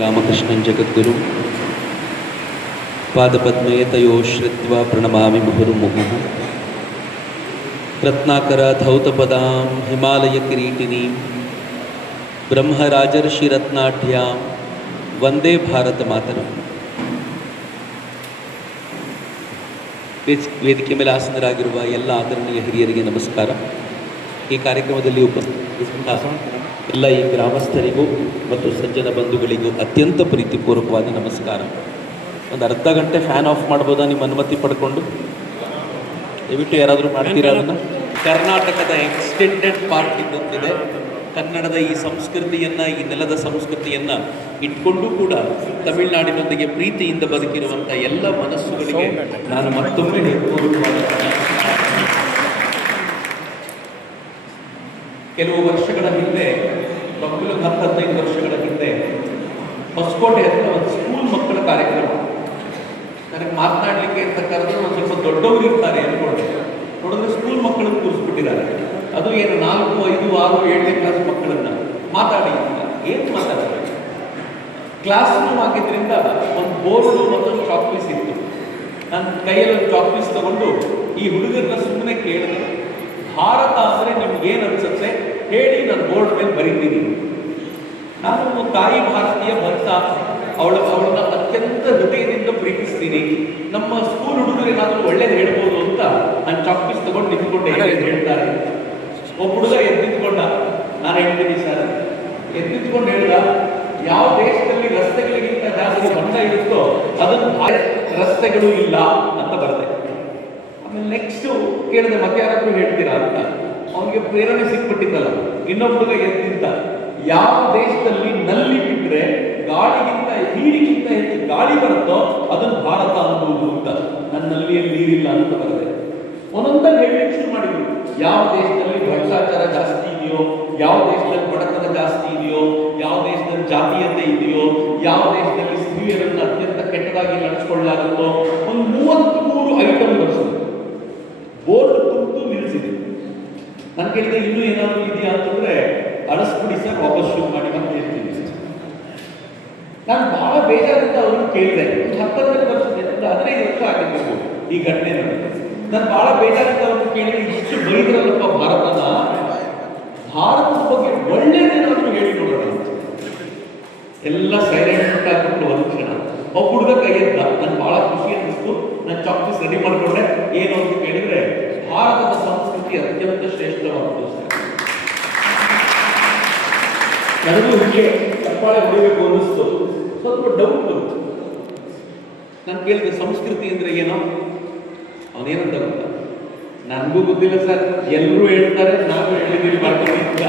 ರಾಮಕೃಷ್ಣಂ ಜಗದ್ಗುರು ಪಾದಪದ್ಮೇ ತಯೋ ಶ್ರಿತ್ವಾ ಪ್ರಣಮಾಮಿ ಮುಹುರ್ಮುಹುಃ ರತ್ನಾಕರ ಧೌತಪದಾಂ ಹಿಮಾಲಯ ಕಿರೀಟಿನೀಂ ಬ್ರಹ್ಮರಾಜರ್ಷಿ ರತ್ನಾಢ್ಯಾಂ ವಂದೇ ಭಾರತ ಮಾತರಂ. ವೇದಿಕೆ ಮೇಲೆ ಆಸನರಾಗಿರುವ ಎಲ್ಲ ಆದರಣೀಯ ಹಿರಿಯರಿಗೆ ನಮಸ್ಕಾರ. ಈ ಕಾರ್ಯಕ್ರಮದಲ್ಲಿ ಉಪಸ್ಥಿತ ಎಲ್ಲ ಈ ಗ್ರಾಮಸ್ಥರಿಗೂ ಮತ್ತು ಸಜ್ಜನ ಬಂಧುಗಳಿಗೂ ಅತ್ಯಂತ ಪ್ರೀತಿಪೂರ್ವಕವಾದ ನಮಸ್ಕಾರ. ಒಂದು ಅರ್ಧ ಗಂಟೆ ಫ್ಯಾನ್ ಆಫ್ ಮಾಡ್ಬೋದಾ ನಿಮ್ಮ ಅನುಮತಿ ಪಡ್ಕೊಂಡು? ದಯವಿಟ್ಟು ಯಾರಾದರೂ ಮಾಡ್ತೀರಾ ಅದನ್ನು? ಕರ್ನಾಟಕದ ಎಕ್ಸ್ಟೆಂಡೆಡ್ ಪಾರ್ಟ್ ಇದ್ದಂತಿದೆ. ಕನ್ನಡದ ಈ ಸಂಸ್ಕೃತಿಯನ್ನು, ಈ ನೆಲದ ಸಂಸ್ಕೃತಿಯನ್ನು ಇಟ್ಕೊಂಡು ಕೂಡ ತಮಿಳುನಾಡಿನೊಂದಿಗೆ ಪ್ರೀತಿಯಿಂದ ಬದುಕಿರುವಂಥ ಎಲ್ಲ ಮನಸ್ಸುಗಳಿಗೆ ನಾನು ಮತ್ತೊಮ್ಮೆ ಕೆಲವು ವರ್ಷಗಳ ಹಿಂದೆ, 15 ವರ್ಷಗಳ ಹಿಂದೆ ಹೊಸಕೋಟೆ ಹತ್ರ ಒಂದು ಸ್ಕೂಲ್ ಮಕ್ಕಳ ಕಾರ್ಯಕ್ರಮ. ನನಗೆ ಮಾತನಾಡಲಿಕ್ಕೆ ಅಂತ ಕರೆದ್ರೆ ಒಂದು ಸ್ವಲ್ಪ ದೊಡ್ಡವರು ಇರ್ತಾರೆ ಅಂದ್ಕೊಂಡೆ. ನೋಡಿದ್ರೆ ಸ್ಕೂಲ್ ಮಕ್ಕಳನ್ನು ಕೂರಿಸ್ಬಿಟ್ಟಿದ್ದಾರೆ. ಅದು ಏನು 4, 5, 6, 7ನೇ ಕ್ಲಾಸ್ ಮಕ್ಕಳನ್ನು ಮಾತಾಡಿ ಏನು ಮಾತಾಡ್ತಾರೆ. ಕ್ಲಾಸ್ ರೂಮ್ ಆಗಿದ್ದರಿಂದ ಒಂದು ಬೋರ್ಡು ಮತ್ತೊಂದು ಚಾಕ್ಪೀಸ್ ಇತ್ತು. ನನ್ನ ಕೈಯಲ್ಲಿ ಒಂದು ಚಾಕ್ಪೀಸ್ ತಗೊಂಡು ಈ ಹುಡುಗರನ್ನ ಸುಮ್ಮನೆ ಕೇಳಿದೆ, ಭಾರತ ಅಂದರೆ ನಿಮ್ಗೇನು ಅನ್ಸುತ್ತೆ ಹೇಳಿ, ನಾನು ಬೋರ್ಡ್ ಮೇಲೆ ಬರೀತೀನಿ. ನಾನು ತಾಯಿ ಭಾರತೀಯ ಭಕ್ತ, ಅವಳನ್ನ ಅತ್ಯಂತ ಹೃದಯದಿಂದ ಪ್ರೀತಿಸ್ತೀನಿ. ನಮ್ಮ ಸ್ಕೂಲ್ ಹುಡುಗರು ಏನಾದರೂ ಒಳ್ಳೇದು ಹೇಳ್ಬೋದು ಅಂತ ನಾನು ಚಾಕ್ಪೀಸ್ ತಗೊಂಡು ನಿಂತ್ಕೊಂಡೆ. ಹೇಳ್ತಾರೆ. ಒಬ್ಬ ಹುಡುಗ ಎದ್ದಿದ್ಕೊಂಡ, ನಾನು ಹೇಳ್ತೀನಿ ಸರ್. ಎದ್ದಿದ್ಕೊಂಡು ಹೇಳ್ದ, ಯಾವ ದೇಶದಲ್ಲಿ ರಸ್ತೆಗಳಿಗಿಂತ ಜಾಸ್ತಿ ಬಣ್ಣ ಇರುತ್ತೋ ಅದನ್ನು ರಸ್ತೆಗಳು ಇಲ್ಲ ಅಂತ ಬರದೆ. ಆಮೇಲೆ ನೆಕ್ಸ್ಟು ಕೇಳಿದೆ, ಮತ್ತೆ ಯಾರಾದ್ರೂ ಹೇಳ್ತೀರಾ ಅಂತ. ಅವನಿಗೆ ಪ್ರೇರಣೆ ಸಿಕ್ಬಿಟ್ಟಿದ್ದಲ್ಲ. ಇನ್ನೊಬ್ಬ ಹುಡುಗ ಎದ್ದಿದ್ದ, ಯಾವ ದೇಶದಲ್ಲಿ ನಲ್ಲಿ ಬಿಟ್ಟರೆ ಗಾಳಿಗಿಂತ ನೀರಿಗಿಂತ ಹೆಚ್ಚು ಗಾಳಿ ಬರುತ್ತೋ ಅದನ್ನು ಭಾರತ ಅನ್ಬೋದು ಅಂತ. ನನ್ನ ನಲ್ಲಿಯಲ್ಲಿ ನೀರಿಲ್ಲ ಅಂತ ಬರದೆ. ಒಂದೊಂದಾಗಿ ಹೇಳಲಿಕ್ಕೆ ಶುರು ಮಾಡಿದ್ರು. ಯಾವ ದೇಶದಲ್ಲಿ ಭ್ರಷ್ಟಾಚಾರ ಜಾಸ್ತಿ ಇದೆಯೋ, ಯಾವ ದೇಶದಲ್ಲಿ ಬಡತನ ಜಾಸ್ತಿ ಇದೆಯೋ, ಯಾವ ದೇಶದಲ್ಲಿ ಜಾತೀಯತೆ ಇದೆಯೋ, ಯಾವ ದೇಶದಲ್ಲಿ ಸ್ತ್ರೀಯರನ್ನು ಅತ್ಯಂತ ಕೆಟ್ಟದಾಗಿ ನಡೆಸ್ಕೊಳ್ಳಲಾಗುತ್ತೋ, ಒಂದು 33 ಐಟಮ್ ಬರೆಸಿದ್ರು. ಬೋರ್ಡ್ ತುಂಬು ನಿಲ್ಲಿಸಿದೆ. ನಾನು ಕೇಳಿದೆ, ಇನ್ನೂ ಏನಾದರೂ ಇದೆಯಾ ಅಂತಂದ್ರೆ ಅಳಿಸ್ಬಿಡಿ ಸರ್, ವಾಪಸ್ ಶುರು ಮಾಡಿ ಅಂತ ಹೇಳ್ತೀನಿ. ನಾನು ಬಹಳ ಬೇಜಾರಿಂದ ಅವ್ರನ್ನ ಕೇಳಿದೆ. 19 ವರ್ಷದ 15 ವರ್ಷ ಆಗಿರ್ಬೇಕು ಈ ಘಟನೆ ನಡೆದು. ನಾನು ಬಹಳ ಬೇಜಾರಿಂದ ಅವ್ರನ್ನ ಕೇಳಿದೆ, ಇಷ್ಟು ಬೈದ್ರಲ್ಲಪ್ಪ ಭಾರತದ ಬಗ್ಗೆ ಒಳ್ಳೇದೇನಾದ್ರೂ ಹೇಳಿ ನೋಡೋಣ. ಎಲ್ಲ ಸೈಲೆಂಟ್ ಆಗಿಬಿಟ್ಟು ಒಂದು ಕ್ಷಣ. ಒಬ್ಬ ಹುಡುಗ ಕೈ ಎತ್ತ. ನನ್ಗೆ ಬಹಳ ಖುಷಿ ಅನ್ನಿಸ್ತು. ನಾನು ಚಾಕ್ಪೀಸ್ ರೆಡಿ ಮಾಡಿಕೊಂಡೆ. ಏನು ಅಂತ ಕೇಳಿದ್ರೆ, ಭಾರತದ ಸಂಸ್ಕೃತಿ ಅತ್ಯಂತ ಶ್ರೇಷ್ಠವಾದದ್ದು. ನನಗೂ ಹೀಗೆ ಚಪ್ಪಾಳೆ ಹೊಡಿಬೇಕು ಅನ್ನಿಸ್ತು. ಸ್ವಲ್ಪ ಡೌಟ್ ಬಂತು. ನಾನು ಕೇಳಿದೆ, ಸಂಸ್ಕೃತಿ ಅಂದ್ರೆ ಏನೋ? ಅವನೇನಂತ ಗೊತ್ತ? ನನಗೂ ಗೊತ್ತಿಲ್ಲ ಸರ್, ಎಲ್ಲರೂ ಹೇಳ್ತಾರೆ, ನಾನು ಹೇಳಿದ್ದೀನಿ ಮಾಡ್ತೀನಿ ಅಂತ.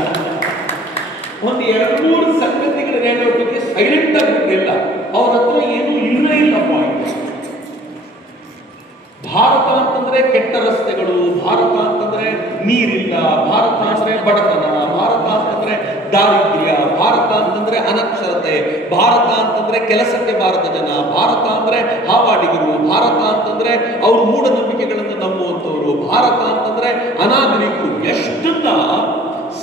ಒಂದು 2-3 ಸಂಗತಿಗಳು ಹೇಳೋದಕ್ಕೆ ಸೈಲೆಂಟ್ ಆಗಿರ್ತಿಲ್ಲ. ಅವ್ರ ಹತ್ರ ಏನೂ ಇಲ್ಲವೇ ಇಲ್ಲ ಪಾಯಿಂಟ್. ಭಾರತ ಅಂತಂದ್ರೆ ಕೆಟ್ಟ ರಸ್ತೆಗಳು, ಭಾರತ ಅಂತಂದ್ರೆ ನೀರಿಲ್ಲ, ಭಾರತ ಅಂದ್ರೆ ಬಡತನ, ಭಾರತ ಅಂತಂದ್ರೆ ದಾರಿದ್ರ್ಯ, ಭಾರತ ಅಂತಂದ್ರೆ ಅನಕ್ಷರತೆ, ಭಾರತ ಅಂತಂದ್ರೆ ಕೆಲಸಕ್ಕೆ ಬಾರದ ಜನ, ಭಾರತ ಅಂದ್ರೆ ಹಾವಾಡಿಗರು, ಭಾರತ ಅಂತಂದ್ರೆ ಅವರು ಮೂಢನಂಬಿಕೆಗಳನ್ನು ನಂಬುವಂಥವ್ರು, ಭಾರತ ಅಂತಂದ್ರೆ ಅನಾಗರಿಕರು. ಎಷ್ಟನ್ನ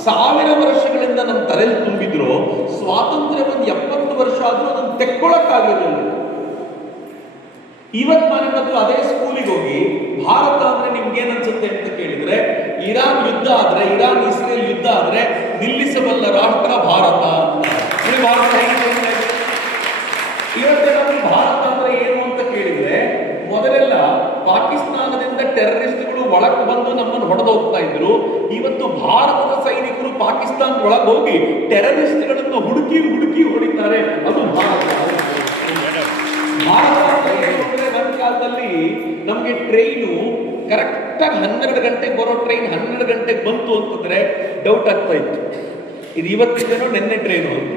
1000 ವರ್ಷಗಳಿಂದ ನಮ್ಮ ತಲೆಯಲ್ಲಿ ತುಂಬಿದ್ರು, ಸ್ವಾತಂತ್ರ್ಯ ಒಂದು 70 ವರ್ಷ ಆದ್ರೂ ಅದನ್ನು ತೆಕ್ಕೊಳ್ಳಕ್ಕಾಗಿರಲಿಲ್ಲ. ಇವತ್ತು ಮನೆಯದ್ದು ಅದೇ ಸ್ಕೂಲಿಗೆ ಹೋಗಿ ಭಾರತ ಅಂದ್ರೆ ನಿಮ್ಗೆ ಏನನ್ಸುತ್ತೆ ಅಂತ ಕೇಳಿದ್ರೆ, ಇರಾನ್ ಯುದ್ಧ ಆದ್ರೆ, ಇರಾನ್ ಇಸ್ರೇಲ್ ಯುದ್ಧ ಆದ್ರೆ ನಿಲ್ಲಿಸಬಲ್ಲ ರಾಷ್ಟ್ರ ಭಾರತ. ಇವತ್ತೇನಾದ್ರೂ ಭಾರತ ಅಂದ್ರೆ ಏನು ಅಂತ ಕೇಳಿದ್ರೆ, ಮೊದಲೆಲ್ಲ ಪಾಕಿಸ್ತಾನದಿಂದ ಟೆರರಿಸ್ಟ್ಗಳು ಒಳಗೆ ಬಂದು ನಮ್ಮನ್ನು ಹೊಡೆದೋಗ್ತಾ ಇದ್ರು. ಇವತ್ತು ಭಾರತದ ಸೈನಿಕರು ಪಾಕಿಸ್ತಾನ ಒಳಗೆ ಹೋಗಿ ಟೆರರಿಸ್ಟ್ಗಳನ್ನು ಹುಡುಕಿ ಹೊಡಿತಾರೆ. ಅದು ಭಾರತ. ನನ್ನ ಕಾಲದಲ್ಲಿ ನಮಗೆ ಟ್ರೈನು ಕರೆಕ್ಟಾಗಿ 12 ಗಂಟೆಗೆ ಬರೋ ಟ್ರೈನ್ 12 ಗಂಟೆಗೆ ಬಂತು ಅಂತಂದ್ರೆ ಡೌಟ್ ಆಗ್ತಾ ಇತ್ತು, ಇದು ಇವತ್ತಿದ್ದೇನೋ ನಿನ್ನೆ ಟ್ರೈನು ಅಂತ.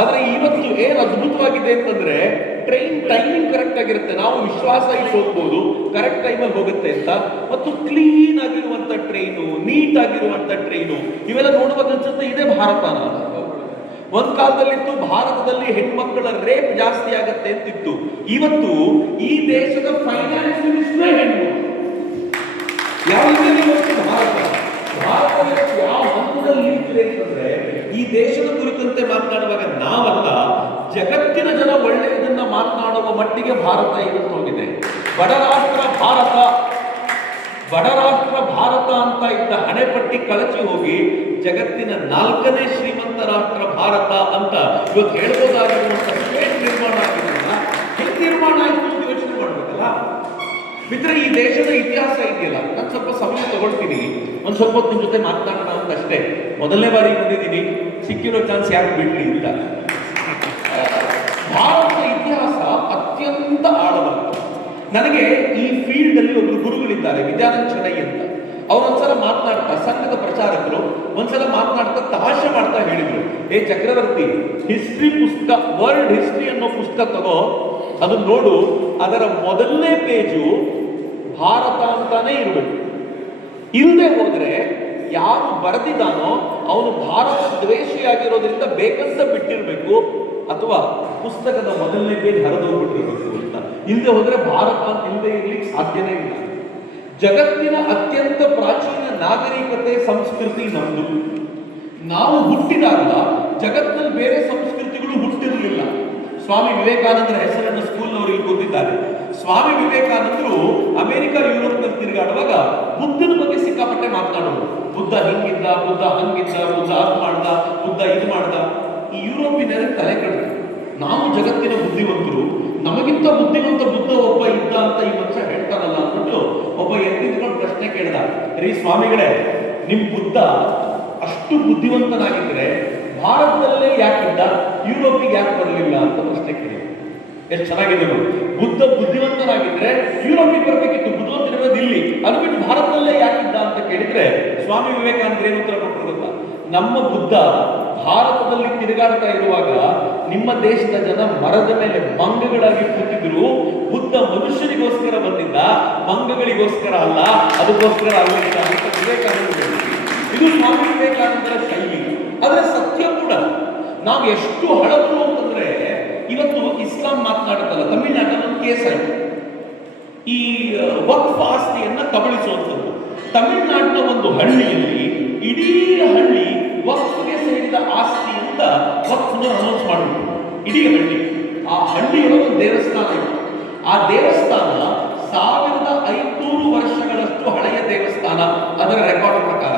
ಆದ್ರೆ ಇವತ್ತು ಏನು ಅದ್ಭುತವಾಗಿದೆ ಅಂತಂದ್ರೆ, ಟ್ರೈನ್ ಟೈಮಿಂಗ್ ಕರೆಕ್ಟ್ ಆಗಿರುತ್ತೆ. ನಾವು ವಿಶ್ವಾಸ ಇಟ್ಟು ಹೋಗ್ಬೋದು, ಕರೆಕ್ಟ್ ಟೈಮಲ್ಲಿ ಹೋಗುತ್ತೆ ಅಂತ. ಮತ್ತು ಕ್ಲೀನ್ ಆಗಿರುವಂತ ಟ್ರೈನು, ನೀಟ್ ಆಗಿರುವಂತ ಟ್ರೈನು, ಇವೆಲ್ಲ ನೋಡುವಾಗ ಅನ್ಸುತ್ತೆ ಇದೇ ಭಾರತನ. ಒಂದ್ ಕಾಲದಲ್ಲಿತ್ತು ಭಾರತದಲ್ಲಿ ಹೆಣ್ಮಕ್ಕಳ ರೇಪ್ ಜಾಸ್ತಿ ಆಗತ್ತೆ ಅಂತಿತ್ತು. ಇವತ್ತು ಈ ದೇಶದ ಫೈನಾನ್ಸ್ ಮಿನಿಸ್ಟರ್ ಹೆಣ್ಣು. ಯಾವ ಭಾರತ ಯಾವ ಹಂತದಲ್ಲಿ ಅಂತಂದ್ರೆ, ಈ ದೇಶದ ಕುರಿತಂತೆ ಮಾತನಾಡುವಾಗ ನಾವಲ್ಲ, ಜಗತ್ತಿನ ಜನ ಒಳ್ಳೆಯದನ್ನ ಮಾತನಾಡುವ ಮಟ್ಟಿಗೆ ಭಾರತ ಇವತ್ತು ಹೋಗಿದೆ. ಬಡರಾಷ್ಟ್ರ ಭಾರತ, ಬಡರಾಷ್ಟ್ರ ಭಾರತ ಅಂತ ಇದ್ದ ಹಣೆಪಟ್ಟಿ ಕಳಚಿ ಹೋಗಿ ಜಗತ್ತಿನ 4ನೇ ಶ್ರೀಮಂತ ರಾಷ್ಟ್ರ ಭಾರತ ಅಂತ ಇವತ್ತು ಹೇಳ್ಬೋದಾಗಿರುವಂತ ಸ್ಟೇಟ್ ನಿರ್ಮಾಣ ಆಗಿದೆಯಲ್ಲ, ಹೇಗೆ ನಿರ್ಮಾಣ ಆಯಿತು ಅಂತ ಯೋಚನೆ ಮಾಡ್ಬೇಕಲ್ಲ. ಮಿತ್ರ, ಈ ದೇಶದ ಇತಿಹಾಸ ಇದೆಯಲ್ಲ, ನಾನು ಸ್ವಲ್ಪ ಸಮಯ ತಗೊಳ್ತೀನಿ, ಒಂದು ಸ್ವಲ್ಪ ಹೊತ್ತು ನಿಮ್ಮ ಜೊತೆ ಮಾತನಾಡೋಣ ಅಂತ ಅಷ್ಟೇ. ಮೊದಲನೇ ಬಾರಿ ಬಂದಿದ್ದೀನಿ, ಸಿಕ್ಕಿರೋ ಚಾನ್ಸ್ ಯಾಕೆ ಬಿಡ್ಲಿ ಅಂತ. ಭಾರತದ ಇತಿಹಾಸ ಅತ್ಯಂತ ಆಳವಾದ. ನನಗೆ ಈ ಫೀಲ್ಡ್ ಅಲ್ಲಿ ಒಬ್ಬರು ಗುರುಗಳಿದ್ದಾರೆ, ವಿದ್ಯಾನಂದ ಶೆಣೈ ಅಂತ. ಅವರೊಂದ್ಸಲ ಮಾತನಾಡ್ತಾ, ಸಂಘದ ಪ್ರಚಾರಕರು ಒಂದ್ಸಲ ಮಾತನಾಡ್ತಾ ತಮಾಷೆ ಮಾಡ್ತಾ ಹೇಳಿದ್ರು, ಏ ಚಕ್ರವರ್ತಿ, ಹಿಸ್ಟ್ರಿ ಪುಸ್ತಕ, ವರ್ಲ್ಡ್ ಹಿಸ್ಟ್ರಿ ಅನ್ನೋ ಪುಸ್ತಕ ತಗೋ, ಅದು ನೋಡು, ಅದರ ಮೊದಲನೇ ಪೇಜು ಭಾರತ ಅಂತಾನೆ ಇರಬೇಕು. ಇಲ್ಲದೆ ಹೋದ್ರೆ ಯಾರು ಬರೆದಿದ್ದಾನೋ ಅವನು ಭಾರತ ದ್ವೇಷಿಯಾಗಿರೋದ್ರಿಂದ ಬೇಕಂತ ಬಿಟ್ಟಿರ್ಬೇಕು, ಅಥವಾ ಪುಸ್ತಕದ ಮೊದಲನೇ ಪೇಜ್ ಹರಿದೋಗ್ಬಿಟ್ಟಿರ್ಬೇಕು ಅಂತ. ಇಲ್ಲದೆ ಹೋದ್ರೆ ಭಾರತ ಅಂತ ಇಲ್ಲದೆ ಇರ್ಲಿಕ್ಕೆ ಸಾಧ್ಯನೇ ಇಲ್ಲ. ಜಗತ್ತಿನ ಅತ್ಯಂತ ಪ್ರಾಚೀನ ನಾಗರಿಕತೆ ಸಂಸ್ಕೃತಿ ನಮ್ದು. ನಾವು ಹುಟ್ಟಿದಾಗ ಜಗತ್ತಿನಲ್ಲಿ ಬೇರೆ ಸಂಸ್ಕೃತಿಗಳು ಹುಟ್ಟಿರಲಿಲ್ಲ. ಸ್ವಾಮಿ ವಿವೇಕಾನಂದರ ಹೆಸರನ್ನು ಸ್ಕೂಲ್ನವರು ಇಲ್ಲಿ ಗೊತ್ತಿದ್ದಾರೆ. ಸ್ವಾಮಿ ವಿವೇಕಾನಂದರು ಅಮೆರಿಕ, ಯುರೋಪ್ನಲ್ಲಿ ತಿರುಗಾಡುವಾಗ ಬುದ್ಧನ ಬಗ್ಗೆ ಸಿಕ್ಕಾಪಟ್ಟೆ ಮಾತನಾಡೋದು. ಬುದ್ಧ ಹಿಂಗಿದ್ದ, ಬುದ್ಧ ಹಂಗಿದ್ದ, ಬುದ್ಧ ಅದು ಮಾಡ್ದ, ಬುದ್ಧ ಇದು ಮಾಡ್ದ. ಈ ಯುರೋಪಿನರಿಗೆ ತಲೆ ಕಡಿದು, ನಾವು ಜಗತ್ತಿನ ಬುದ್ಧಿವಂತರು, ನಮಗಿಂತ ಬುದ್ಧಿವಂತ ಬುದ್ಧ ಒಬ್ಬ ಇದ್ದ ಅಂತ ಈ ಮನುಷ್ಯ ಹೇಳ್ತಾರಲ್ಲ ಅಂದ್ಬಿಟ್ಟು ಒಬ್ಬ ಎದ್ದಿದ್ಕೊಂಡು ಪ್ರಶ್ನೆ ಕೇಳಿದ, ರೀ ಸ್ವಾಮಿಗಳೇ, ನಿಮ್ ಬುದ್ಧ ಅಷ್ಟು ಬುದ್ಧಿವಂತನಾಗಿದ್ರೆ ಭಾರತದಲ್ಲೇ ಯಾಕಿದ್ದ, ಯುರೋಪಿಗೆ ಯಾಕೆ ಬರಲಿಲ್ಲ ಅಂತ ಪ್ರಶ್ನೆ ಕೇಳಿದ. ಎಷ್ಟು ಚೆನ್ನಾಗಿದೆ ನೋಡಿ. ಬುದ್ಧ ಬುದ್ಧಿವಂತನಾಗಿದ್ರೆ ಯುರೋಪಿಗೆ ಬರಬೇಕಿತ್ತು, ಬುದ್ಧಿವಂತನಿರೋದು ಇಲ್ಲಿ, ಅದು ಬಿಟ್ಟು ಭಾರತದಲ್ಲೇ ಯಾಕಿದ್ದ ಅಂತ ಕೇಳಿದ್ರೆ ಸ್ವಾಮಿ ವಿವೇಕಾನಂದ ಏನು ಉತ್ತರ ಕೊಟ್ಟರು ಗೊತ್ತಾ? ನಮ್ಮ ಬುದ್ಧ ಭಾರತದಲ್ಲಿ ತಿರುಗಾಡ್ತಾ ಇರುವಾಗ ನಿಮ್ಮ ದೇಶದ ಜನ ಮರದ ಮೇಲೆ ಮಂಗಗಳಾಗಿ ಕೂತಿದ್ರು. ಬುದ್ಧ ಮನುಷ್ಯರಿಗೋಸ್ಕರ ಬಂದಿದ್ದ, ಮಂಗಗಳಿಗೋಸ್ಕರ ಅಲ್ಲ, ಅದಕ್ಕೋಸ್ಕರ ಆಗಲಿಲ್ಲ ಅಂತ ವಿವೇಕಾನಂದ. ಇದು ಸ್ವಾಮಿ ವಿವೇಕಾನಂದರ ಶೈಲಿ. ಆದರೆ ಸತ್ಯ ಕೂಡ. ನಾವು ಎಷ್ಟು ಹಳಬರು ಅಂತಂದ್ರೆ, ಇವತ್ತು ಇಸ್ಲಾಂ ಮಾತನಾಡುತ್ತಲ್ಲ, ತಮಿಳುನಾಡಲ್ಲಿ ಒಂದು ಕೇಸ್ ಆಯ್ತು, ಈ ವಕ್ಫ್ ಆಸ್ತಿಯನ್ನ ಕಬಳಿಸುವಂಥದ್ದು. ತಮಿಳುನಾಡಿನ ಒಂದು ಹಳ್ಳಿಯಲ್ಲಿ ಇಡೀ ಹಳ್ಳಿ ವಕ್ಫ್ಗೆ ಸೇರಿದ ಆಸ್ತಿ ಅಂತ ವಕ್ಫ್ನ ಅನೌನ್ಸ್ ಮಾಡಿದ್ರು. ಇಡೀ ಹಳ್ಳಿ, ಆ ಹಳ್ಳಿಯೊಳಗೆ ಒಂದು ದೇವಸ್ಥಾನ ಇತ್ತು. ಆ ದೇವಸ್ಥಾನ 1500 ವರ್ಷಗಳಷ್ಟು ಹಳೆಯ ದೇವಸ್ಥಾನ, ಅದರ ರೆಕಾರ್ಡ್ ಪ್ರಕಾರ.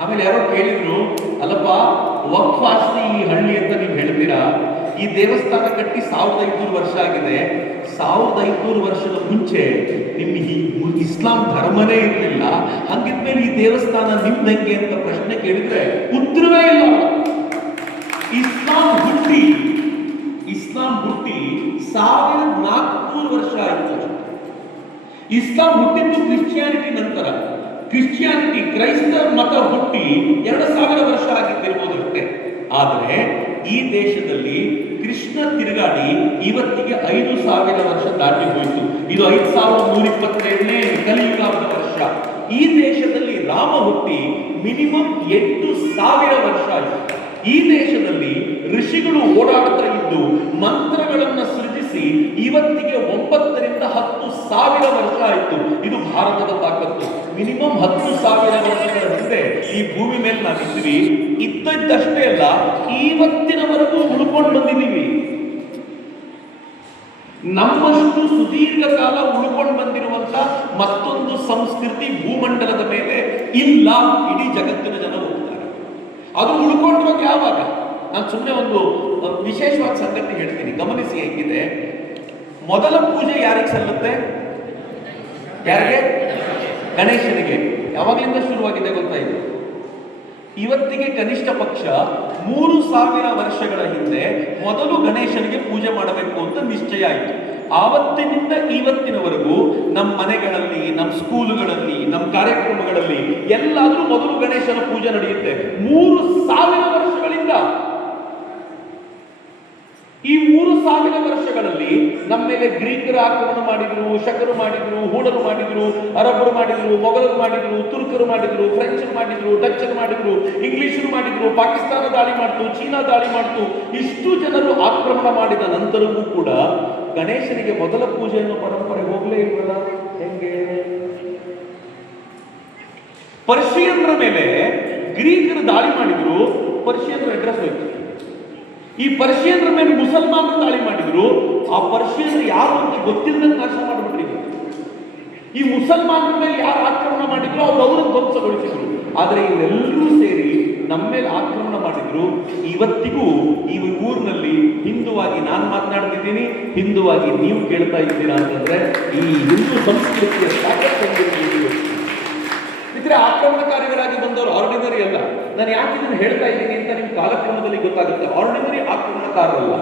ಆಮೇಲೆ ಯಾರೋ ಕೇಳಿದ್ರು, ಅಲ್ಲಪ್ಪ ವಕ್ಫ್ ಆಸ್ತಿ ಈ ಹಳ್ಳಿ ಅಂತ ನೀವು ಹೇಳ್ತೀರಾ, ಈ ದೇವಸ್ಥಾನ ಕಟ್ಟಿ 1500 ವರ್ಷ ಆಗಿದೆ. 1500 ವರ್ಷದ ಮುಂಚೆ ನಿಮ್ಮ ಇಸ್ಲಾಂ ಧರ್ಮನೇ ಇರಲಿಲ್ಲ, ಹಂಗಿದ್ಮೇಲೆ ಈ ದೇವಸ್ಥಾನ ನಿಮ್ದಂಗೆ ಅಂತ ಪ್ರಶ್ನೆ ಕೇಳಿದ್ರೆ ಉತ್ತರವೇ ಇಲ್ಲ. ಇಸ್ಲಾಂ ಹುಟ್ಟಿ 1400 ವರ್ಷ ಆಯಿತು. ಇಸ್ಲಾಂ ಹುಟ್ಟಿದ್ದು ಕ್ರಿಶ್ಚಿಯಾನಿಟಿ ನಂತರ. ಕ್ರಿಶ್ಚಿಯಾನಿಟಿ, ಕ್ರೈಸ್ತ ಮತ ಹುಟ್ಟಿ 2000 ವರ್ಷ ಆಗಿದ್ದಿರ್ಬೋದು ಅಷ್ಟೇ. ಆದರೆ ಈ ದೇಶದಲ್ಲಿ ಕೃಷ್ಣ ತಿರುಗಾಡಿ ಇವತ್ತಿಗೆ 5000 ವರ್ಷ ದಾಟಿ ಹೋಯಿತು. ಇದು 5127ನೇ ಕಲಿಯುಗದ ವರ್ಷ. ಈ ದೇಶದಲ್ಲಿ ರಾಮ ಹುಟ್ಟಿ ಮಿನಿಮಮ್ 8000 ವರ್ಷ ಆಯಿತು. ಈ ದೇಶದಲ್ಲಿ ಋಷಿಗಳು ಓಡಾಡ್ತಾ ಇದ್ದು ಮಂತ್ರಗಳನ್ನ ಸೃಜಿಸಿ ಇವತ್ತಿಗೆ 9 ರಿಂದ 10,000 ವರ್ಷ ಆಯಿತು. ಇದು ಭಾರತದ ತಾಕತ್ತು. ಮಿನಿಮಮ್ 10,000 ವರ್ಷಗಳ ಹಿಂದೆ ಈ ಭೂಮಿ ಮೇಲೆ ನಾವಿದ್ವಿ. ಇದ್ದಷ್ಟೇ ಅಲ್ಲ, ಇವತ್ತಿನವರೆಗೂ ಉಳ್ಕೊಂಡು ಬಂದಿದ್ದೀವಿ. ನಮ್ಮಷ್ಟು ಸುದೀರ್ಘ ಕಾಲ ಉಳ್ಕೊಂಡು ಬಂದಿರುವಂತ ಮತ್ತೊಂದು ಸಂಸ್ಕೃತಿ ಭೂಮಂಡಲದ ಮೇಲೆ ಇಲ್ಲ. ಇಡೀ ಜಗತ್ತಿನ ಜನ ಹೋಗ್ತಾರೆ. ಅದು ಉಳ್ಕೊಂಡಿರೋದು ಯಾವಾಗ? ನಾನು ಸುಮ್ಮನೆ ಒಂದು ವಿಶೇಷವಾದ ಸಂಗತಿ ಹೇಳ್ತೀನಿ, ಗಮನಿಸಿ ಹೇಗಿದೆ. ಮೊದಲ ಪೂಜೆ ಯಾರಿಗೆ ಸಲ್ಲುತ್ತೆ? ಯಾರಿಗೆ? ಗಣೇಶನಿಗೆ. ಯಾವಾಗಲಿಂದ ಶುರುವಾಗಿದೆ ಗೊತ್ತಾಯಿತು? ಇವತ್ತಿಗೆ ಕನಿಷ್ಠ ಪಕ್ಷ 3000 ವರ್ಷಗಳ ಹಿಂದೆ ಮೊದಲು ಗಣೇಶನಿಗೆ ಪೂಜೆ ಮಾಡಬೇಕು ಅಂತ ನಿಶ್ಚಯ ಆಯಿತು. ಆವತ್ತಿನಿಂದ ಇವತ್ತಿನವರೆಗೂ ನಮ್ಮ ಮನೆಗಳಲ್ಲಿ, ನಮ್ಮ ಸ್ಕೂಲುಗಳಲ್ಲಿ, ನಮ್ಮ ಕಾರ್ಯಕ್ರಮಗಳಲ್ಲಿ ಎಲ್ಲಾದ್ರೂ ಮೊದಲು ಗಣೇಶನ ಪೂಜೆ ನಡೆಯುತ್ತೆ. 3000 ವರ್ಷಗಳಿಂದ. ಈ 3000 ವರ್ಷಗಳಲ್ಲಿ ನಮ್ಮ ಮೇಲೆ ಗ್ರೀಕರು ಆಕ್ರಮಣ ಮಾಡಿದ್ರು, ಶಕರು ಮಾಡಿದ್ರು, ಹೂಣರು ಮಾಡಿದ್ರು, ಅರಬ್ಬರು ಮಾಡಿದ್ರು, ಮೊಘಲರು ಮಾಡಿದ್ರು, ತುರ್ಕರು ಮಾಡಿದ್ರು, ಫ್ರೆಂಚರು ಮಾಡಿದ್ರು, ಡಚ್ಚರು ಮಾಡಿದ್ರು, ಇಂಗ್ಲಿಷರು ಮಾಡಿದ್ರು, ಪಾಕಿಸ್ತಾನ ದಾಳಿ ಮಾಡ್ತು, ಚೀನಾ ದಾಳಿ ಮಾಡ್ತು. ಇಷ್ಟು ಜನರು ಆಕ್ರಮಣ ಮಾಡಿದ ನಂತರವೂ ಕೂಡ ಗಣೇಶನಿಗೆ ಮೊದಲ ಪೂಜೆಯನ್ನು ಪರಂಪರೆ ಹೋಗಲೇ ಇಲ್ವಲ್ಲ? ಹೆಂಗೆ? ಪರ್ಷಿಯನ್ರ ಮೇಲೆ ಗ್ರೀಕರು ದಾಳಿ ಮಾಡಿದ್ರು, ಪರ್ಷಿಯನ್ರ ಅಡ್ರೆಸ್ ಹೋಯ್ತು. ಈ ಪರ್ಷಿಯನ್ರ ಮೇಲೆ ಮುಸಲ್ಮಾನರು ದಾಳಿ ಮಾಡಿದ್ರು. ಆ ಪರ್ಷಿಯನ್ರು ಯಾರು ಅಂತ ಗೊತ್ತಿಲ್ಲದಂತೆ ನಾಶ ಮಾಡಿಬಿಟ್ರಿ. ಈ ಮುಸಲ್ಮಾನರ ಮೇಲೆ ಯಾರು ಆಕ್ರಮಣ ಮಾಡಿದ್ರು ಅವ್ರನ್ನ ಧ್ವಂಸಗೊಳಿಸಿದ್ರು. ಆದರೆ ಇವರೆಲ್ಲರೂ ಸೇರಿ ನಮ್ಮ ಮೇಲೆ ಆಕ್ರಮಣ ಮಾಡಿದ್ರು. ಇವತ್ತಿಗೂ ಈ ಊರಿನಲ್ಲಿ ಹಿಂದುವಾಗಿ ನಾನು ಮಾತನಾಡ್ತಿದ್ದೀನಿ, ಹಿಂದುವಾಗಿ ನೀವು ಕೇಳ್ತಾ ಇದ್ದೀರಾ ಅಂತಂದ್ರೆ ಈ ಹಿಂದೂ ಸಂಸ್ಕೃತಿಯ ಇದ್ರೆ ಆಕ್ರಮಣಕಾರಿಗಳಾಗಿ ಬಂದವರು ಆರ್ಡಿನರಿ ಅಲ್ಲ. ನಾನು ಯಾಕೆ ಇದನ್ನು ಹೇಳ್ತಾ ಇದ್ದೀನಿ ಅಂತ ನಿಮ್ಗೆ ಕಾಲಕ್ರಮದಲ್ಲಿ ಗೊತ್ತಾಗುತ್ತೆ. ಆರ್ಡಿನರಿ ಆಕ್ರಮಣಕಾರರಲ್ಲ,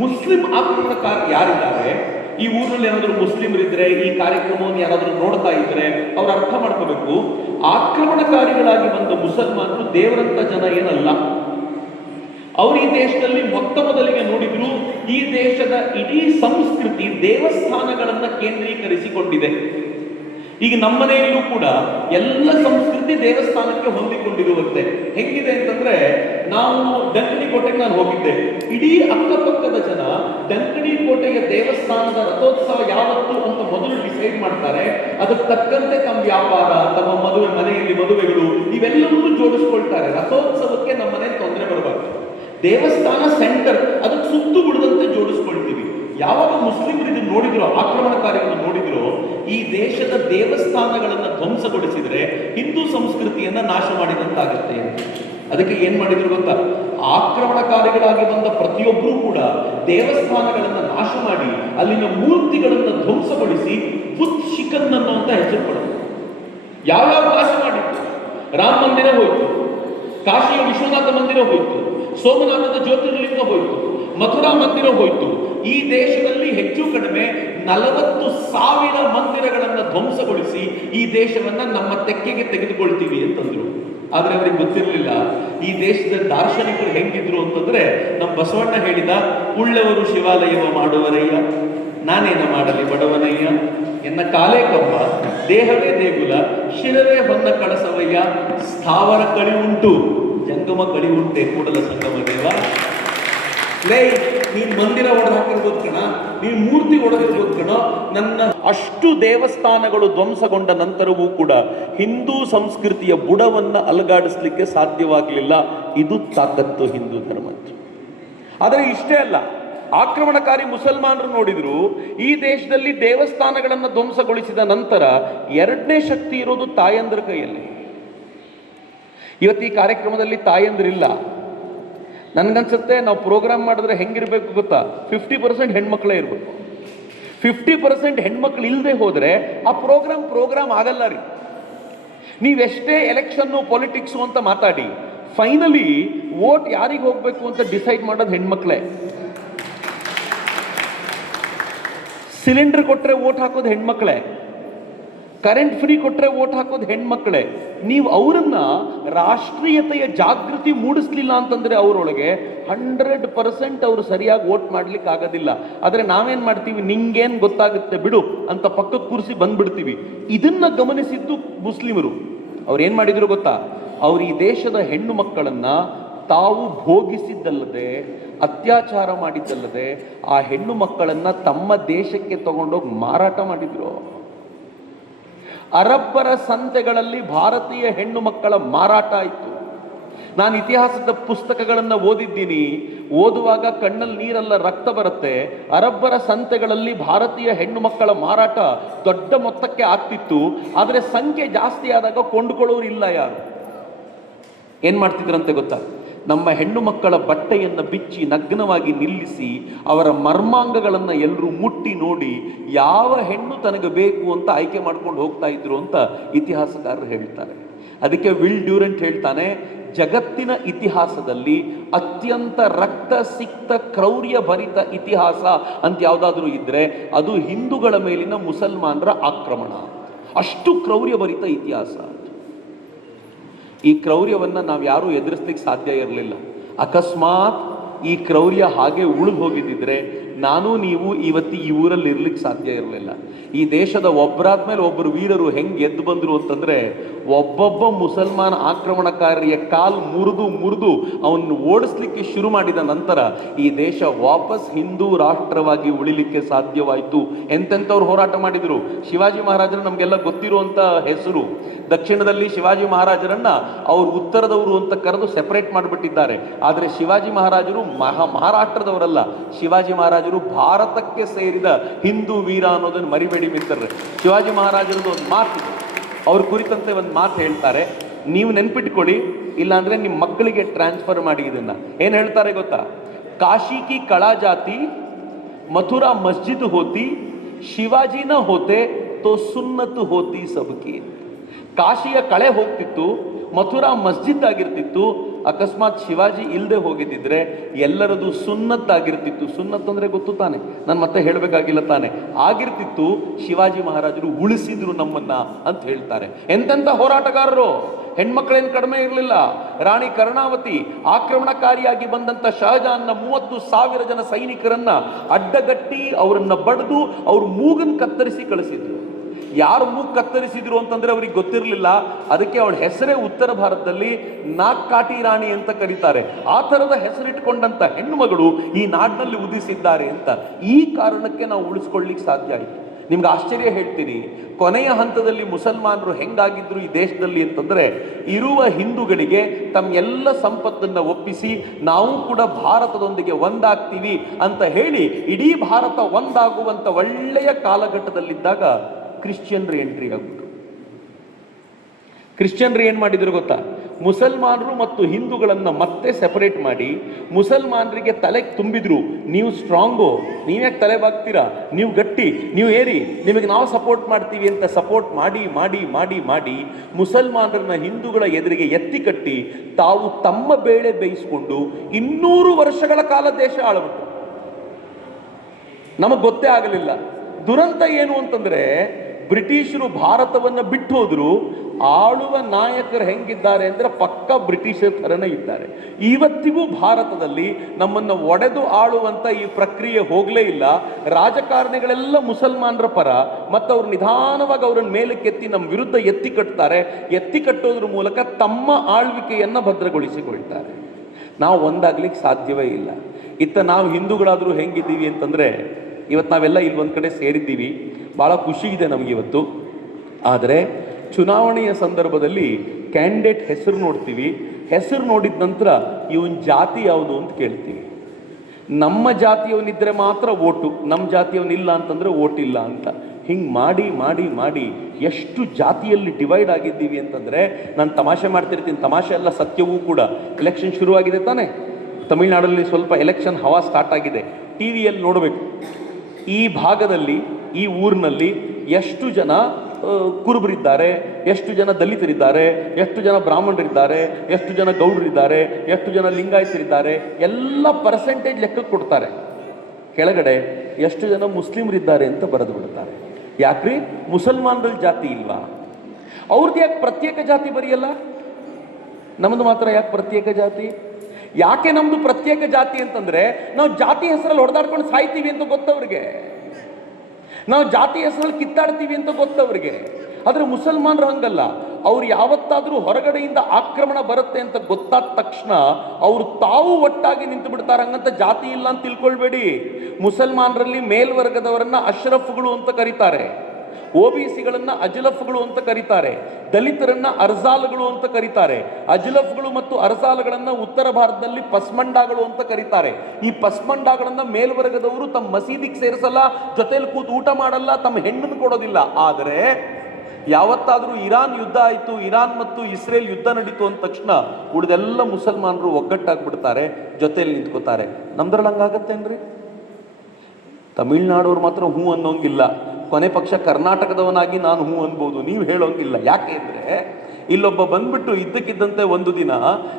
ಮುಸ್ಲಿಂ ಆಕ್ರಮಣಕಾರ ಯಾರಿದ್ದಾರೆ. ಈ ಊರಿನಲ್ಲಿ ಏನಾದರೂ ಮುಸ್ಲಿಮರಿದ್ರೆ, ಈ ಕಾರ್ಯಕ್ರಮವನ್ನು ಯಾರಾದರೂ ನೋಡ್ತಾ ಇದ್ರೆ ಅವ್ರು ಅರ್ಥ ಮಾಡ್ಕೋಬೇಕು, ಆಕ್ರಮಣಕಾರಿಗಳಾಗಿ ಬಂದ ಮುಸಲ್ಮಾನರು ದೇವರಂತ ಜನ ಏನಲ್ಲ. ಅವರು ಈ ದೇಶದಲ್ಲಿ ಮೊದಲಿಗೆ ನೋಡಿದ್ರು, ಈ ದೇಶದ ಇಡೀ ಸಂಸ್ಕೃತಿ ದೇವಸ್ಥಾನಗಳನ್ನ ಕೇಂದ್ರೀಕರಿಸಿಕೊಂಡಿದೆ. ಈಗ ನಮ್ಮನೆಯಲ್ಲೂ ಕೂಡ ಎಲ್ಲ ಸಂಸ್ಕೃತಿ ದೇವಸ್ಥಾನಕ್ಕೆ ಹೊಂದಿಕೊಂಡಿರುವಂತೆ. ಹೆಂಗಿದೆ ಅಂತಂದ್ರೆ, ನಾವು ಡಂಕಣಿ ಕೋಟೆಗೆ ನಾನು ಹೋಗಿದ್ದೆ. ಇಡೀ ಅಕ್ಕಪಕ್ಕದ ಜನ ಡಂಕಣಿ ಕೋಟೆಯ ದೇವಸ್ಥಾನದ ರಥೋತ್ಸವ ಯಾವತ್ತು ಅಂತ ಮೊದಲು ಡಿಸೈಡ್ ಮಾಡ್ತಾರೆ. ಅದಕ್ಕೆ ತಕ್ಕಂತೆ ತಮ್ಮ ವ್ಯಾಪಾರ, ತಮ್ಮ ಮದುವೆ, ಮನೆಯಲ್ಲಿ ಮದುವೆಗಳು ಇವೆಲ್ಲವನ್ನೂ ಜೋಡಿಸ್ಕೊಳ್ತಾರೆ. ರಥೋತ್ಸವಕ್ಕೆ ನಮ್ಮ ಮನೆ ತೊಂದರೆ ಬರಬಾರ್ದು. ದೇವಸ್ಥಾನ ಸೆಂಟರ್, ಅದಕ್ಕೆ ಸುತ್ತು ಬಿಡದಂತೆ ಜೋಡಿಸ್ಕೊಳ್ತೀವಿ. ಯಾವಾಗ ಮುಸ್ಲಿಮರು ಇದನ್ನು ನೋಡಿದ್ರು, ಆಕ್ರಮಣಕಾರಿಗಳನ್ನು ನೋಡಿದ್ರು, ಈ ದೇಶದ ದೇವಸ್ಥಾನಗಳನ್ನು ಧ್ವಂಸಗೊಳಿಸಿದ್ರೆ ಹಿಂದೂ ಸಂಸ್ಕೃತಿಯನ್ನ ನಾಶ ಮಾಡಿದಂತಾಗುತ್ತೆ. ಅದಕ್ಕೆ ಏನ್ ಮಾಡಿದ್ರು ಗೊತ್ತಾ? ಆಕ್ರಮಣಕಾರಿಗಳಾಗಿ ಬಂದ ಪ್ರತಿಯೊಬ್ಬರೂ ಕೂಡ ದೇವಸ್ಥಾನಗಳನ್ನು ನಾಶ ಮಾಡಿ ಅಲ್ಲಿನ ಮೂರ್ತಿಗಳನ್ನು ಧ್ವಂಸಗೊಳಿಸಿ ಬುತ್ ಶಿಕನ್ ಅನ್ನುವಂತ ಹೆಸರು ಪಡೆದು ಯಾವ್ಯಾವ ನಾಶ ಮಾಡಿತ್ತು. ರಾಮ ಮಂದಿರ ಹೋಯ್ತು, ಕಾಶಿಯ ವಿಶ್ವನಾಥ ಮಂದಿರ ಹೋಯ್ತು, ಸೋಮನಾಥದ ಜ್ಯೋತಿರ್ಲಿಂಗ ಹೋಯ್ತು, ಮಥುರಾ ಮಂದಿರ ಹೋಯ್ತು. ಈ ದೇಶದಲ್ಲಿ ಹೆಚ್ಚು ಕಡಿಮೆ 40,000 ಮಂದಿರಗಳನ್ನು ಧ್ವಂಸಗೊಳಿಸಿ ಈ ದೇಶವನ್ನ ನಮ್ಮ ತೆಕ್ಕೆಗೆ ತೆಗೆದುಕೊಳ್ತೀವಿ ಅಂತಂದ್ರು. ಆದ್ರೆ ಅವರಿಗೆ ಗೊತ್ತಿರಲಿಲ್ಲ ಈ ದೇಶದ ದಾರ್ಶನಿಕರು ಹೆಂಗಿದ್ರು ಅಂತಂದ್ರೆ, ನಮ್ಮ ಬಸವಣ್ಣ ಹೇಳಿದ, ಉಳ್ಳವರು ಶಿವಾಲಯವ ಮಾಡುವರಯ್ಯ, ನಾನೇನ ಮಾಡಲಿ ಬಡವನಯ್ಯ, ಎನ್ನ ಕಾಲೇ ಕಬ್ಬ, ದೇಹವೇ ದೇಗುಲ, ಶಿರವೇ ಹೊನ್ನ ಕಳಸವಯ್ಯ, ಸ್ಥಾವರ ಕಳಿ ಉಂಟು, ಜಂಗಮ ಕಳಿ ಉಂಟೆ ಕೂಡಲ ಸಂಗಮ ದೇವ. ಲೇ, ನೀನ್ ಮಂದಿರ ಒಡೆದು ಹಾಕಿರ್ಬೋದು ಕಣ, ನೀನ್ ಮೂರ್ತಿ ಒಡೆದಿರ್ಬೋದು ಕಣ. ನನ್ನ ಅಷ್ಟು ದೇವಸ್ಥಾನಗಳು ಧ್ವಂಸಗೊಂಡ ನಂತರವೂ ಕೂಡ ಹಿಂದೂ ಸಂಸ್ಕೃತಿಯ ಬುಡವನ್ನ ಅಲುಗಾಡಿಸ್ಲಿಕ್ಕೆ ಸಾಧ್ಯವಾಗಲಿಲ್ಲ. ಇದು ತಾಕತ್ತು ಹಿಂದೂ ಧರ್ಮದ್ದು. ಆದರೆ ಇಷ್ಟೇ ಅಲ್ಲ, ಆಕ್ರಮಣಕಾರಿ ಮುಸಲ್ಮಾನರು ನೋಡಿದ್ರು, ಈ ದೇಶದಲ್ಲಿ ದೇವಸ್ಥಾನಗಳನ್ನು ಧ್ವಂಸಗೊಳಿಸಿದ ನಂತರ ಎರಡನೇ ಶಕ್ತಿ ಇರೋದು ತಾಯಂದ್ರ ಕೈಯಲ್ಲಿ. ಇವತ್ತು ಈ ಕಾರ್ಯಕ್ರಮದಲ್ಲಿ ತಾಯಂದ್ರಿಲ್ಲ. ನನ್ಗನ್ಸುತ್ತೆ ನಾವು ಪ್ರೋಗ್ರಾಮ್ ಮಾಡಿದ್ರೆ ಹೆಂಗಿರ್ಬೇಕು ಗೊತ್ತಾ? 50% ಹೆಣ್ಮಕ್ಳೇ ಇರ್ಬೇಕು. 50% ಹೆಣ್ಮಕ್ಳು ಇಲ್ಲದೆ ಹೋದ್ರೆ ಆ ಪ್ರೋಗ್ರಾಮ್ ಆಗಲ್ಲ ರೀ. ನೀವೆಷ್ಟೇ ಎಲೆಕ್ಷನ್ನು ಪೊಲಿಟಿಕ್ಸು ಅಂತ ಮಾತಾಡಿ, ಫೈನಲಿ ವೋಟ್ ಯಾರಿಗೆ ಹೋಗ್ಬೇಕು ಅಂತ ಡಿಸೈಡ್ ಮಾಡೋದು ಹೆಣ್ಮಕ್ಳೇ. ಸಿಲಿಂಡರ್ ಕೊಟ್ರೆ ವೋಟ್ ಹಾಕೋದು ಹೆಣ್ಮಕ್ಳೇ, ಕರೆಂಟ್ ಫ್ರೀ ಕೊಟ್ರೆ ವೋಟ್ ಹಾಕೋದು ಹೆಣ್ಮಕ್ಳೇ. ನೀವು ಅವರನ್ನ ರಾಷ್ಟ್ರೀಯತೆಯ ಜಾಗೃತಿ ಮೂಡಿಸ್ಲಿಲ್ಲ ಅಂತಂದ್ರೆ ಅವರೊಳಗೆ 100% ಅವರು ಸರಿಯಾಗಿ ವೋಟ್ ಮಾಡ್ಲಿಕ್ಕೆ ಆಗೋದಿಲ್ಲ. ಆದರೆ ನಾವೇನ್ ಮಾಡ್ತೀವಿ, ನಿಂಗೇನ್ ಗೊತ್ತಾಗುತ್ತೆ ಬಿಡು ಅಂತ ಪಕ್ಕದ ಕೂರಿಸಿ ಬಂದ್ಬಿಡ್ತೀವಿ. ಇದನ್ನ ಗಮನಿಸಿದ್ದು ಮುಸ್ಲಿಮರು. ಅವ್ರು ಏನ್ ಮಾಡಿದ್ರು ಗೊತ್ತಾ? ಅವ್ರು ಈ ದೇಶದ ಹೆಣ್ಣು ಮಕ್ಕಳನ್ನ ತಾವು ಭೋಗಿಸಿದ್ದಲ್ಲದೆ, ಅತ್ಯಾಚಾರ ಮಾಡಿದ್ದಲ್ಲದೆ, ಆ ಹೆಣ್ಣು ಮಕ್ಕಳನ್ನ ತಮ್ಮ ದೇಶಕ್ಕೆ ತಗೊಂಡೋಗಿ ಮಾರಾಟ ಮಾಡಿದ್ರು. ಅರಬ್ಬರ ಸಂತೆಗಳಲ್ಲಿ ಭಾರತೀಯ ಹೆಣ್ಣು ಮಕ್ಕಳ ಮಾರಾಟ ಆಯಿತು. ನಾನು ಇತಿಹಾಸದ ಪುಸ್ತಕಗಳನ್ನು ಓದಿದ್ದೀನಿ. ಓದುವಾಗ ಕಣ್ಣಲ್ಲಿ ನೀರೆಲ್ಲ ರಕ್ತ ಬರುತ್ತೆ. ಅರಬ್ಬರ ಸಂತೆಗಳಲ್ಲಿ ಭಾರತೀಯ ಹೆಣ್ಣು ಮಕ್ಕಳ ಮಾರಾಟ ದೊಡ್ಡ ಮೊತ್ತಕ್ಕೆ ಆಗ್ತಿತ್ತು. ಆದರೆ ಸಂಖ್ಯೆ ಜಾಸ್ತಿ ಆದಾಗ ಕೊಂಡುಕೊಳ್ಳೋರು ಇಲ್ಲ ಯಾರು. ಏನ್ ಮಾಡ್ತಿದ್ರಂತೆ ಗೊತ್ತಾ? ನಮ್ಮ ಹೆಣ್ಣು ಮಕ್ಕಳ ಬಟ್ಟೆಯನ್ನು ಬಿಚ್ಚಿ ನಗ್ನವಾಗಿ ನಿಲ್ಲಿಸಿ ಅವರ ಮರ್ಮಾಂಗಗಳನ್ನು ಎಲ್ಲರೂ ಮುಟ್ಟಿ ನೋಡಿ ಯಾವ ಹೆಣ್ಣು ತನಗೆ ಬೇಕು ಅಂತ ಆಯ್ಕೆ ಮಾಡ್ಕೊಂಡು ಹೋಗ್ತಾ ಇದ್ರು ಅಂತ ಇತಿಹಾಸಕಾರರು ಹೇಳ್ತಾರೆ. ಅದಕ್ಕೆ ವಿಲ್ ಡ್ಯೂರೆಂಟ್ ಹೇಳ್ತಾನೆ, ಜಗತ್ತಿನ ಇತಿಹಾಸದಲ್ಲಿ ಅತ್ಯಂತ ರಕ್ತ ಸಿಕ್ತ ಕ್ರೌರ್ಯ ಭರಿತ ಇತಿಹಾಸ ಅಂತ ಯಾವುದಾದ್ರೂ ಇದ್ರೆ ಅದು ಹಿಂದೂಗಳ ಮೇಲಿನ ಮುಸಲ್ಮಾನರ ಆಕ್ರಮಣ. ಅಷ್ಟು ಕ್ರೌರ್ಯ ಭರಿತ ಇತಿಹಾಸ. ಈ ಕ್ರೌರ್ಯವನ್ನು ನಾವು ಯಾರೂ ಎದುರಿಸ್ಲಿಕ್ಕೆ ಸಾಧ್ಯ ಇರಲಿಲ್ಲ. ಅಕಸ್ಮಾತ್ ಈ ಕ್ರೌರ್ಯ ಹಾಗೆ ಉಳಿದು ಹೋಗಿದ್ದಿದ್ರೆ ನಾನು ನೀವು ಇವತ್ತು ಈ ಊರಲ್ಲಿ ಇರ್ಲಿಕ್ಕೆ ಸಾಧ್ಯ ಇರಲಿಲ್ಲ. ಈ ದೇಶದ ಒಬ್ಬರಾದ್ಮೇಲೆ ಒಬ್ಬರು ವೀರರು ಹೆಂಗೆ ಎದ್ದು ಬಂದರು ಅಂತಂದರೆ, ಒಬ್ಬೊಬ್ಬ ಮುಸಲ್ಮಾನ ಆಕ್ರಮಣಕಾರಿಯ ಕಾಲು ಮುರಿದು ಅವನ್ನು ಓಡಿಸ್ಲಿಕ್ಕೆ ಶುರು ಮಾಡಿದ ನಂತರ ಈ ದೇಶ ವಾಪಸ್ ಹಿಂದೂ ರಾಷ್ಟ್ರವಾಗಿ ಉಳಿಲಿಕ್ಕೆ ಸಾಧ್ಯವಾಯಿತು. ಎಂತೆಂಥವ್ರು ಹೋರಾಟ ಮಾಡಿದರು. ಶಿವಾಜಿ ಮಹಾರಾಜರು ನಮಗೆಲ್ಲ ಗೊತ್ತಿರುವಂಥ ಹೆಸರು. ದಕ್ಷಿಣದಲ್ಲಿ ಶಿವಾಜಿ ಮಹಾರಾಜರನ್ನ ಅವರು ಉತ್ತರದವರು ಅಂತ ಕರೆದು ಸೆಪರೇಟ್ ಮಾಡಿಬಿಟ್ಟಿದ್ದಾರೆ. ಆದರೆ ಶಿವಾಜಿ ಮಹಾರಾಜರು ಮಹಾರಾಷ್ಟ್ರದವರಲ್ಲ. ಶಿವಾಜಿ ಮಹಾರಾಜರು ಭಾರತಕ್ಕೆ ಸೇರಿದ ಹಿಂದೂ ವೀರ ಅನ್ನೋದನ್ನು ಮರಿಬೇಡಿ ಮಿತ್ರರೇ. ಶಿವಾಜಿ ಮಹಾರಾಜರದ್ದು ಒಂದು ಮಾತಿದೆ, ಅವ್ರ ಕುರಿತಂತೆ ಒಂದು ಮಾತು ಹೇಳ್ತಾರೆ, ನೀವು ನೆನ್ಪಿಟ್ಕೊಳ್ಳಿ, ಇಲ್ಲಾಂದ್ರೆ ನಿಮ್ಮ ಮಕ್ಕಳಿಗೆ ಟ್ರಾನ್ಸ್ಫರ್ ಮಾಡಿ ಇದನ್ನ. ಏನು ಹೇಳ್ತಾರೆ ಗೊತ್ತಾ? ಕಾಶಿ ಕಿ ಕಳಾ ಜಾತಿ ಮಥುರಾ ಮಸ್ಜಿದ್ ಹೋತಿ, ಶಿವಾಜಿ ನ ಹೋತೆ ತೋ ಸುನ್ನತ್ ಹೋತಿ ಸಬ್ಕಿ. ಕಾಶಿಯ ಕಳೆ ಹೋಗ್ತಿತ್ತು, ಮಥುರಾ ಮಸ್ಜಿದ್ ಆಗಿರ್ತಿತ್ತು, ಅಕಸ್ಮಾತ್ ಶಿವಾಜಿ ಇಲ್ಲದೆ ಹೋಗಿದ್ದಿದ್ರೆ ಎಲ್ಲರದು ಸುನ್ನತ್ ಆಗಿರ್ತಿತ್ತು. ಸುನ್ನತ್ ಅಂದರೆ ಗೊತ್ತು ತಾನೆ, ನಾನು ಮತ್ತೆ ಹೇಳಬೇಕಾಗಿಲ್ಲ ತಾನೆ, ಆಗಿರ್ತಿತ್ತು. ಶಿವಾಜಿ ಮಹಾರಾಜರು ಉಳಿಸಿದ್ರು ನಮ್ಮನ್ನ ಅಂತ ಹೇಳ್ತಾರೆ. ಎಂತೆಂಥ ಹೋರಾಟಗಾರರು, ಹೆಣ್ಮಕ್ಳೇನು ಕಡಿಮೆ ಇರಲಿಲ್ಲ. ರಾಣಿ ಕರ್ಣಾವತಿ ಆಕ್ರಮಣಕಾರಿಯಾಗಿ ಬಂದಂಥ ಶಹಜಾನ್ನ 30,000 ಜನ ಸೈನಿಕರನ್ನ ಅಡ್ಡಗಟ್ಟಿ ಅವರನ್ನ ಬಡಿದು ಅವ್ರ ಮೂಗನ್ನು ಕತ್ತರಿಸಿ ಕಳಿಸಿದ್ರು. ಯಾರು ಮೂಗು ಕತ್ತರಿಸಿದ್ರು ಅಂತಂದ್ರೆ ಅವ್ರಿಗೆ ಗೊತ್ತಿರಲಿಲ್ಲ. ಅದಕ್ಕೆ ಅವಳ ಹೆಸರೇ ಉತ್ತರ ಭಾರತದಲ್ಲಿ ನಾಗ್ಕಾಟಿ ರಾಣಿ ಅಂತ ಕರೀತಾರೆ. ಆ ಥರದ ಹೆಸರಿಟ್ಕೊಂಡಂಥ ಹೆಣ್ಣು ಮಗಳು ಈ ನಾಡಿನಲ್ಲಿ ಉದಿಸಿದ್ದಾರೆ ಅಂತ. ಈ ಕಾರಣಕ್ಕೆ ನಾವು ಉಳಿಸ್ಕೊಳ್ಳಿಕ್ಕೆ ಸಾಧ್ಯ ಆಯಿತು. ನಿಮ್ಗೆ ಆಶ್ಚರ್ಯ ಹೇಳ್ತೀನಿ, ಕೊನೆಯ ಹಂತದಲ್ಲಿ ಮುಸಲ್ಮಾನರು ಹೆಂಗಾಗಿದ್ರು ಈ ದೇಶದಲ್ಲಿ ಅಂತಂದ್ರೆ, ಇರುವ ಹಿಂದೂಗಳಿಗೆ ತಮ್ಮ ಎಲ್ಲ ಸಂಪತ್ತನ್ನು ಒಪ್ಪಿಸಿ ನಾವು ಕೂಡ ಭಾರತದೊಂದಿಗೆ ಒಂದಾಗ್ತೀವಿ ಅಂತ ಹೇಳಿ ಇಡೀ ಭಾರತ ಒಂದಾಗುವಂಥ ಒಳ್ಳೆಯ ಕಾಲಘಟ್ಟದಲ್ಲಿದ್ದಾಗ ಕ್ರಿಶ್ಚಿಯನ್ರು ಎಂಟ್ರಿ ಆಗ್ಬಿಟ್ಟು. ಕ್ರಿಶ್ಚಿಯನ್ರು ಏನು ಮಾಡಿದ್ರು ಗೊತ್ತಾ? ಮುಸಲ್ಮಾನರು ಮತ್ತು ಹಿಂದೂಗಳನ್ನು ಮತ್ತೆ ಸೆಪರೇಟ್ ಮಾಡಿ ಮುಸಲ್ಮಾನರಿಗೆ ತಲೆಗೆ ತುಂಬಿದ್ರು, ನೀವು ಸ್ಟ್ರಾಂಗು, ನೀವ್ಯಾಕೆ ತಲೆ ಬಾಗ್ತೀರಾ, ನೀವು ಗಟ್ಟಿ, ನೀವು ಏರಿ, ನಿಮಗೆ ನಾವು ಸಪೋರ್ಟ್ ಮಾಡ್ತೀವಿ ಅಂತ ಸಪೋರ್ಟ್ ಮಾಡಿ ಮಾಡಿ ಮಾಡಿ ಮಾಡಿ ಮುಸಲ್ಮಾನರನ್ನ ಹಿಂದೂಗಳ ಎದುರಿಗೆ ಎತ್ತಿ ಕಟ್ಟಿ ತಾವು ತಮ್ಮ ಬೇಳೆ ಬೇಯಿಸ್ಕೊಂಡು 200 ವರ್ಷಗಳ ಕಾಲ ದೇಶ ಆಳ್ಬಿಟ್ಟು. ನಮಗೆ ಗೊತ್ತೇ ಆಗಲಿಲ್ಲ. ದುರಂತ ಏನು ಅಂತಂದ್ರೆ, ಬ್ರಿಟಿಷರು ಭಾರತವನ್ನು ಬಿಟ್ಟು ಹೋದ್ರು, ಆಳುವ ನಾಯಕರು ಹೆಂಗಿದ್ದಾರೆ ಅಂದ್ರೆ ಪಕ್ಕ ಬ್ರಿಟಿಷರ ಥರನೇ ಇದ್ದಾರೆ. ಇವತ್ತಿಗೂ ಭಾರತದಲ್ಲಿ ನಮ್ಮನ್ನು ಒಡೆದು ಆಳುವಂತ ಈ ಪ್ರಕ್ರಿಯೆ ಹೋಗಲೇ ಇಲ್ಲ. ರಾಜಕಾರಣಿಗಳೆಲ್ಲ ಮುಸಲ್ಮಾನರ ಪರ, ಮತ್ತು ಅವ್ರು ನಿಧಾನವಾಗಿ ಅವ್ರನ್ನ ಮೇಲಕ್ಕೆತ್ತಿ ನಮ್ಮ ವಿರುದ್ಧ ಎತ್ತಿ ಕಟ್ತಾರೆ. ಎತ್ತಿ ಕಟ್ಟೋದ್ರ ಮೂಲಕ ತಮ್ಮ ಆಳ್ವಿಕೆಯನ್ನು ಭದ್ರಗೊಳಿಸಿಕೊಳ್ತಾರೆ. ನಾವು ಒಂದಾಗ್ಲಿಕ್ಕೆ ಸಾಧ್ಯವೇ ಇಲ್ಲ. ಇತ್ತ ನಾವು ಹಿಂದೂಗಳಾದರೂ ಹೆಂಗಿದ್ದೀವಿ ಅಂತಂದ್ರೆ, ಇವತ್ತು ನಾವೆಲ್ಲ ಇಲ್ಲಿ ಒಂದು ಕಡೆ ಸೇರಿದ್ದೀವಿ, ಭಾಳ ಖುಷಿ ಇದೆ ನಮಗಿವತ್ತು. ಆದರೆ ಚುನಾವಣೆಯ ಸಂದರ್ಭದಲ್ಲಿ ಕ್ಯಾಂಡಿಡೇಟ್ ಹೆಸರು ನೋಡ್ತೀವಿ, ಹೆಸರು ನೋಡಿದ ನಂತರ ಇವನ್ ಜಾತಿ ಯಾವುದು ಅಂತ ಕೇಳ್ತೀವಿ. ನಮ್ಮ ಜಾತಿಯವನಿದ್ರೆ ಮಾತ್ರ ಓಟು, ನಮ್ಮ ಜಾತಿಯವನಿಲ್ಲ ಅಂತಂದ್ರೆ ಓಟ್ ಇಲ್ಲ ಅಂತ. ಹಿಂಗೆ ಮಾಡಿ ಮಾಡಿ ಮಾಡಿ ಎಷ್ಟು ಜಾತಿಯಲ್ಲಿ ಡಿವೈಡ್ ಆಗಿದ್ದೀವಿ ಅಂತಂದರೆ, ನಾನು ತಮಾಷೆ ಮಾಡ್ತಿರ್ತೀನಿ, ತಮಾಷೆ ಎಲ್ಲ ಸತ್ಯವೂ ಕೂಡ. ಎಲೆಕ್ಷನ್ ಶುರುವಾಗಿದೆ ತಾನೇ, ತಮಿಳ್ನಾಡಲ್ಲಿ ಸ್ವಲ್ಪ ಎಲೆಕ್ಷನ್ ಹವಾ ಸ್ಟಾರ್ಟ್ ಆಗಿದೆ. ಟಿ ವಿಯಲ್ಲಿ ನೋಡಬೇಕು, ಈ ಭಾಗದಲ್ಲಿ, ಈ ಊರಿನಲ್ಲಿ ಎಷ್ಟು ಜನ ಕುರುಬರಿದ್ದಾರೆ, ಎಷ್ಟು ಜನ ದಲಿತರಿದ್ದಾರೆ, ಎಷ್ಟು ಜನ ಬ್ರಾಹ್ಮಣರಿದ್ದಾರೆ, ಎಷ್ಟು ಜನ ಗೌಡರಿದ್ದಾರೆ, ಎಷ್ಟು ಜನ ಲಿಂಗಾಯತರಿದ್ದಾರೆ, ಎಲ್ಲ ಪರ್ಸೆಂಟೇಜ್ ಲೆಕ್ಕಕ್ಕೆ ಕೊಡ್ತಾರೆ. ಕೆಳಗಡೆ ಎಷ್ಟು ಜನ ಮುಸ್ಲಿಮರಿದ್ದಾರೆ ಅಂತ ಬರೆದು ಬಿಡ್ತಾರೆ. ಯಾಕ್ರಿ? ಮುಸಲ್ಮಾನರಲ್ಲಿ ಜಾತಿ ಇಲ್ವಾ? ಅವ್ರದ್ದು ಯಾಕೆ ಪ್ರತ್ಯೇಕ ಜಾತಿ ಬರೆಯಲ್ಲ? ನಮ್ಮದು ಮಾತ್ರ ಯಾಕೆ ಪ್ರತ್ಯೇಕ ಜಾತಿ? ಯಾಕೆ ನಮ್ದು ಪ್ರತ್ಯೇಕ ಜಾತಿ ಅಂತಂದ್ರೆ, ನಾವು ಜಾತಿ ಹೆಸರಲ್ಲಿ ಹೊಡೆದಾಡ್ಕೊಂಡು ಸಾಯ್ತೀವಿ ಅಂತ ಗೊತ್ತವ್ರಿಗೆ, ನಾವು ಜಾತಿ ಹೆಸರಲ್ಲಿ ಕಿತ್ತಾಡ್ತೀವಿ ಅಂತ ಗೊತ್ತವ್ರಿಗೆ. ಆದರೆ ಮುಸಲ್ಮಾನರು ಹಂಗಲ್ಲ. ಅವ್ರು ಯಾವತ್ತಾದರೂ ಹೊರಗಡೆಯಿಂದ ಆಕ್ರಮಣ ಬರುತ್ತೆ ಅಂತ ಗೊತ್ತಾದ ತಕ್ಷಣ ಅವರು ತಾವು ಒಟ್ಟಾಗಿ ನಿಂತು ಬಿಡ್ತಾರೆ. ಹಂಗಂತ ಜಾತಿ ಇಲ್ಲ ಅಂತ ತಿಳ್ಕೊಳ್ಬೇಡಿ. ಮುಸಲ್ಮಾನರಲ್ಲಿ ಮೇಲ್ವರ್ಗದವರನ್ನ ಅಶ್ರಫ್ಗಳು ಅಂತ ಕರೀತಾರೆ, OBCಗಳನ್ನ ಅಜ್ಲಫ್ಗಳು ಅಂತ ಕರೀತಾರೆ, ದಲಿತರನ್ನ ಅರ್ಜಾಲ್ಗಳು ಅಂತ ಕರೀತಾರೆ. ಅಜ್ಲಫ್ಗಳು ಮತ್ತು ಅರ್ಜಾಲ್ಗಳನ್ನ ಉತ್ತರ ಭಾರತದಲ್ಲಿ ಪಸ್ಮಂಡಾಗಳು ಅಂತ ಕರೀತಾರೆ. ಈ ಪಸ್ಮಂಡಾಗಳನ್ನ ಮೇಲ್ವರ್ಗದವರು ತಮ್ಮ ಮಸೀದಿಗೆ ಸೇರಿಸಲ್ಲ, ಜೊತೆಲಿ ಕೂತು ಊಟ ಮಾಡಲ್ಲ, ತಮ್ಮ ಹೆಣ್ಣನ್ನು ಕೊಡೋದಿಲ್ಲ. ಆದರೆ ಯಾವತ್ತಾದರೂ ಇರಾನ್ ಯುದ್ಧ ಆಯಿತು, ಇರಾನ್ ಮತ್ತು ಇಸ್ರೇಲ್ ಯುದ್ಧ ನಡೀತು ಅಂದ ತಕ್ಷಣ ಉಳಿದೆಲ್ಲ ಮುಸಲ್ಮಾನರು ಒಗ್ಗಟ್ಟಾಗ್ಬಿಡ್ತಾರೆ, ಜೊತೆಯಲ್ಲಿ ನಿಂತ್ಕೋತಾರೆ. ನಮ್ದ್ರಲ್ಲಿ ಹಂಗಾಗತ್ತೇನ್ರಿ? ತಮಿಳ್ನಾಡವ್ರು ಮಾತ್ರ ಹೂ ಅನ್ನೋಂಗಿಲ್ಲ. ಕೊನೆ ಪಕ್ಷ ಕರ್ನಾಟಕದವನಾಗಿ ನಾನು ಹೂ ಅನ್ಬೋದು, ನೀವು ಹೇಳೋಂಗಿಲ್ಲ. ಯಾಕೆ ಅಂದರೆ, ಇಲ್ಲೊಬ್ಬ ಬಂದ್ಬಿಟ್ಟು ಇದ್ದಕ್ಕಿದ್ದಂತೆ ಒಂದು ದಿನ